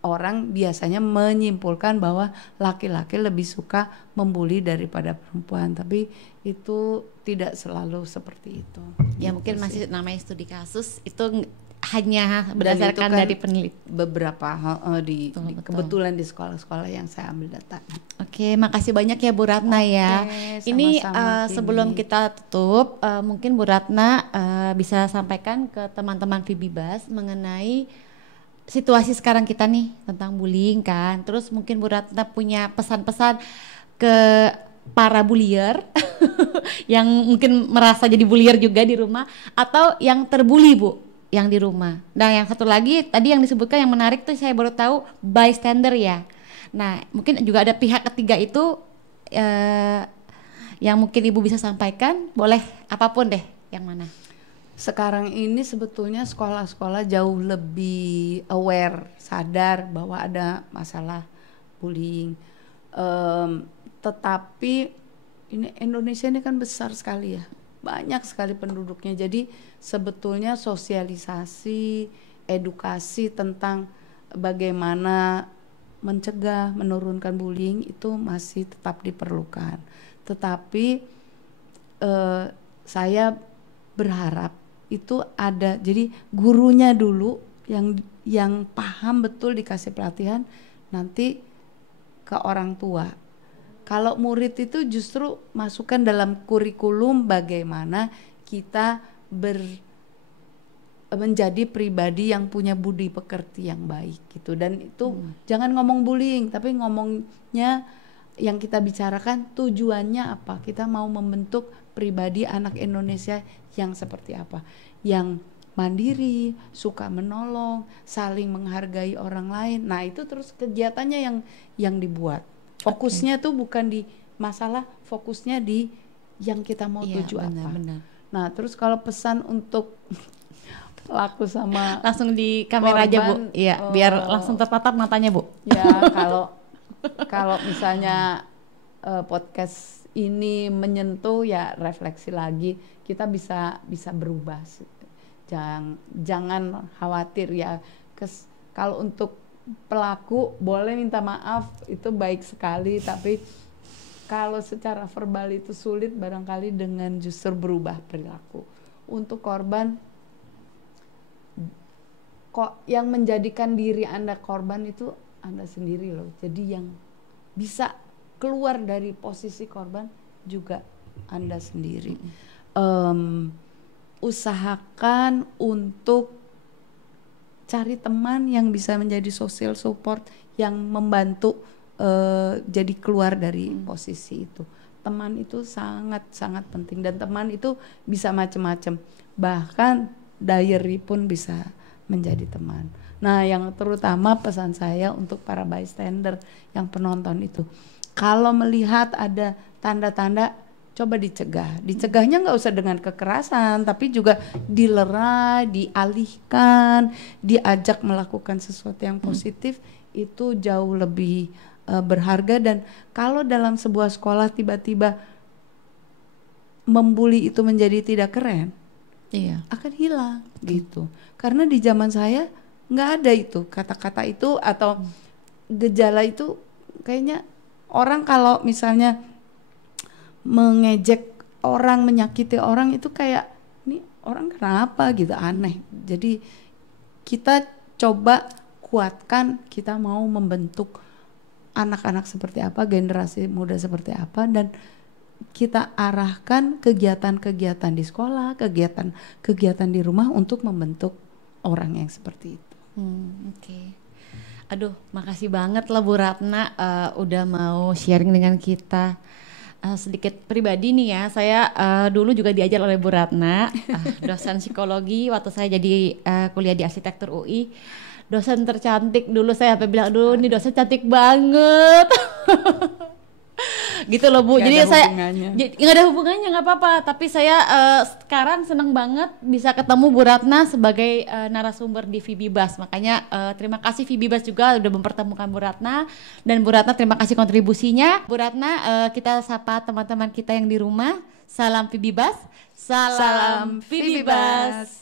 orang biasanya menyimpulkan bahwa laki-laki lebih suka membuli daripada perempuan, tapi itu tidak selalu seperti itu. Ya gitu mungkin sih. Masih namanya studi kasus, itu hanya berdasarkan kan dari penelitian beberapa kebetulan di sekolah-sekolah yang saya ambil data. Oke, makasih banyak ya Bu Ratna ya. Ini sebelum kita tutup, mungkin Bu Ratna bisa sampaikan ke teman-teman Vibibas mengenai situasi sekarang kita nih tentang bullying kan. Terus mungkin Bu Ratna punya pesan-pesan ke para bullier yang mungkin merasa jadi bullier juga di rumah, atau yang terbully Bu yang di rumah. Nah yang satu lagi tadi yang disebutkan yang menarik tuh, saya baru tahu bystander ya. Nah mungkin juga ada pihak ketiga itu yang mungkin Ibu bisa sampaikan, boleh apapun deh, yang mana? Sekarang ini sebetulnya sekolah-sekolah jauh lebih aware, sadar bahwa ada masalah bullying. Tetapi ini Indonesia ini kan besar sekali ya, banyak sekali penduduknya. Jadi sebetulnya sosialisasi, edukasi tentang bagaimana mencegah, menurunkan bullying itu masih tetap diperlukan. Tetapi saya berharap itu ada, jadi gurunya dulu yang paham betul, dikasih pelatihan, nanti ke orang tua. Kalau murid itu justru masukkan dalam kurikulum bagaimana kita menjadi pribadi yang punya budi pekerti yang baik gitu. Dan itu jangan ngomong bullying, tapi ngomongnya yang kita bicarakan tujuannya apa, kita mau membentuk pribadi anak Indonesia yang seperti apa, yang mandiri, suka menolong, saling menghargai orang lain. Nah itu terus kegiatannya yang dibuat, fokusnya tuh bukan di masalah, fokusnya di yang kita mau tuju apa. Benar. Nah terus kalau pesan untuk laku sama langsung di kamera korban, aja Bu, iya biar langsung tertatap matanya Bu. Ya kalau misalnya podcast ini menyentuh, ya refleksi lagi, kita bisa berubah. Jangan khawatir ya. Kalau untuk pelaku boleh minta maaf, itu baik sekali, tapi kalau secara verbal itu sulit, barangkali dengan justru berubah perilaku. Untuk korban, kok yang menjadikan diri Anda korban itu Anda sendiri loh. Jadi yang bisa keluar dari posisi korban juga Anda sendiri. Usahakan untuk cari teman yang bisa menjadi social support, yang membantu jadi keluar dari posisi itu. Teman itu sangat penting, dan teman itu bisa macam-macam. Bahkan diary pun bisa menjadi teman. Nah, yang terutama pesan saya untuk para bystander yang penonton itu, kalau melihat ada tanda-tanda, coba dicegah. Dicegahnya nggak usah dengan kekerasan, tapi juga dilerai, dialihkan, diajak melakukan sesuatu yang positif. Itu jauh lebih berharga. Dan kalau dalam sebuah sekolah tiba-tiba membuli itu menjadi tidak keren, akan hilang gitu. Karena di zaman saya nggak ada itu kata-kata itu atau gejala itu. Kayaknya orang kalau misalnya mengejek orang, menyakiti orang, itu kayak, ini orang kenapa gitu, aneh. Jadi kita coba kuatkan, kita mau membentuk anak-anak seperti apa, generasi muda seperti apa, dan kita arahkan kegiatan-kegiatan di sekolah, kegiatan di rumah untuk membentuk orang yang seperti itu. Oke. Aduh, makasih banget lah Bu Ratna udah mau sharing dengan kita. Sedikit pribadi nih ya, saya dulu juga diajar oleh Bu Ratna, dosen psikologi waktu saya jadi kuliah di arsitektur UI. Dosen tercantik dulu, saya sampai bilang, aduh ini dosen cantik banget. Gitu loh Bu. Jadi saya nggak ada hubungannya, nggak apa-apa. Tapi saya sekarang senang banget bisa ketemu Bu Ratna sebagai narasumber di Vibibas. Makanya terima kasih Vibibas juga udah mempertemukan Bu Ratna. Dan Bu Ratna terima kasih kontribusinya. Bu Ratna, kita sapa teman-teman kita yang di rumah. Salam Vibibas. Salam Vibibas.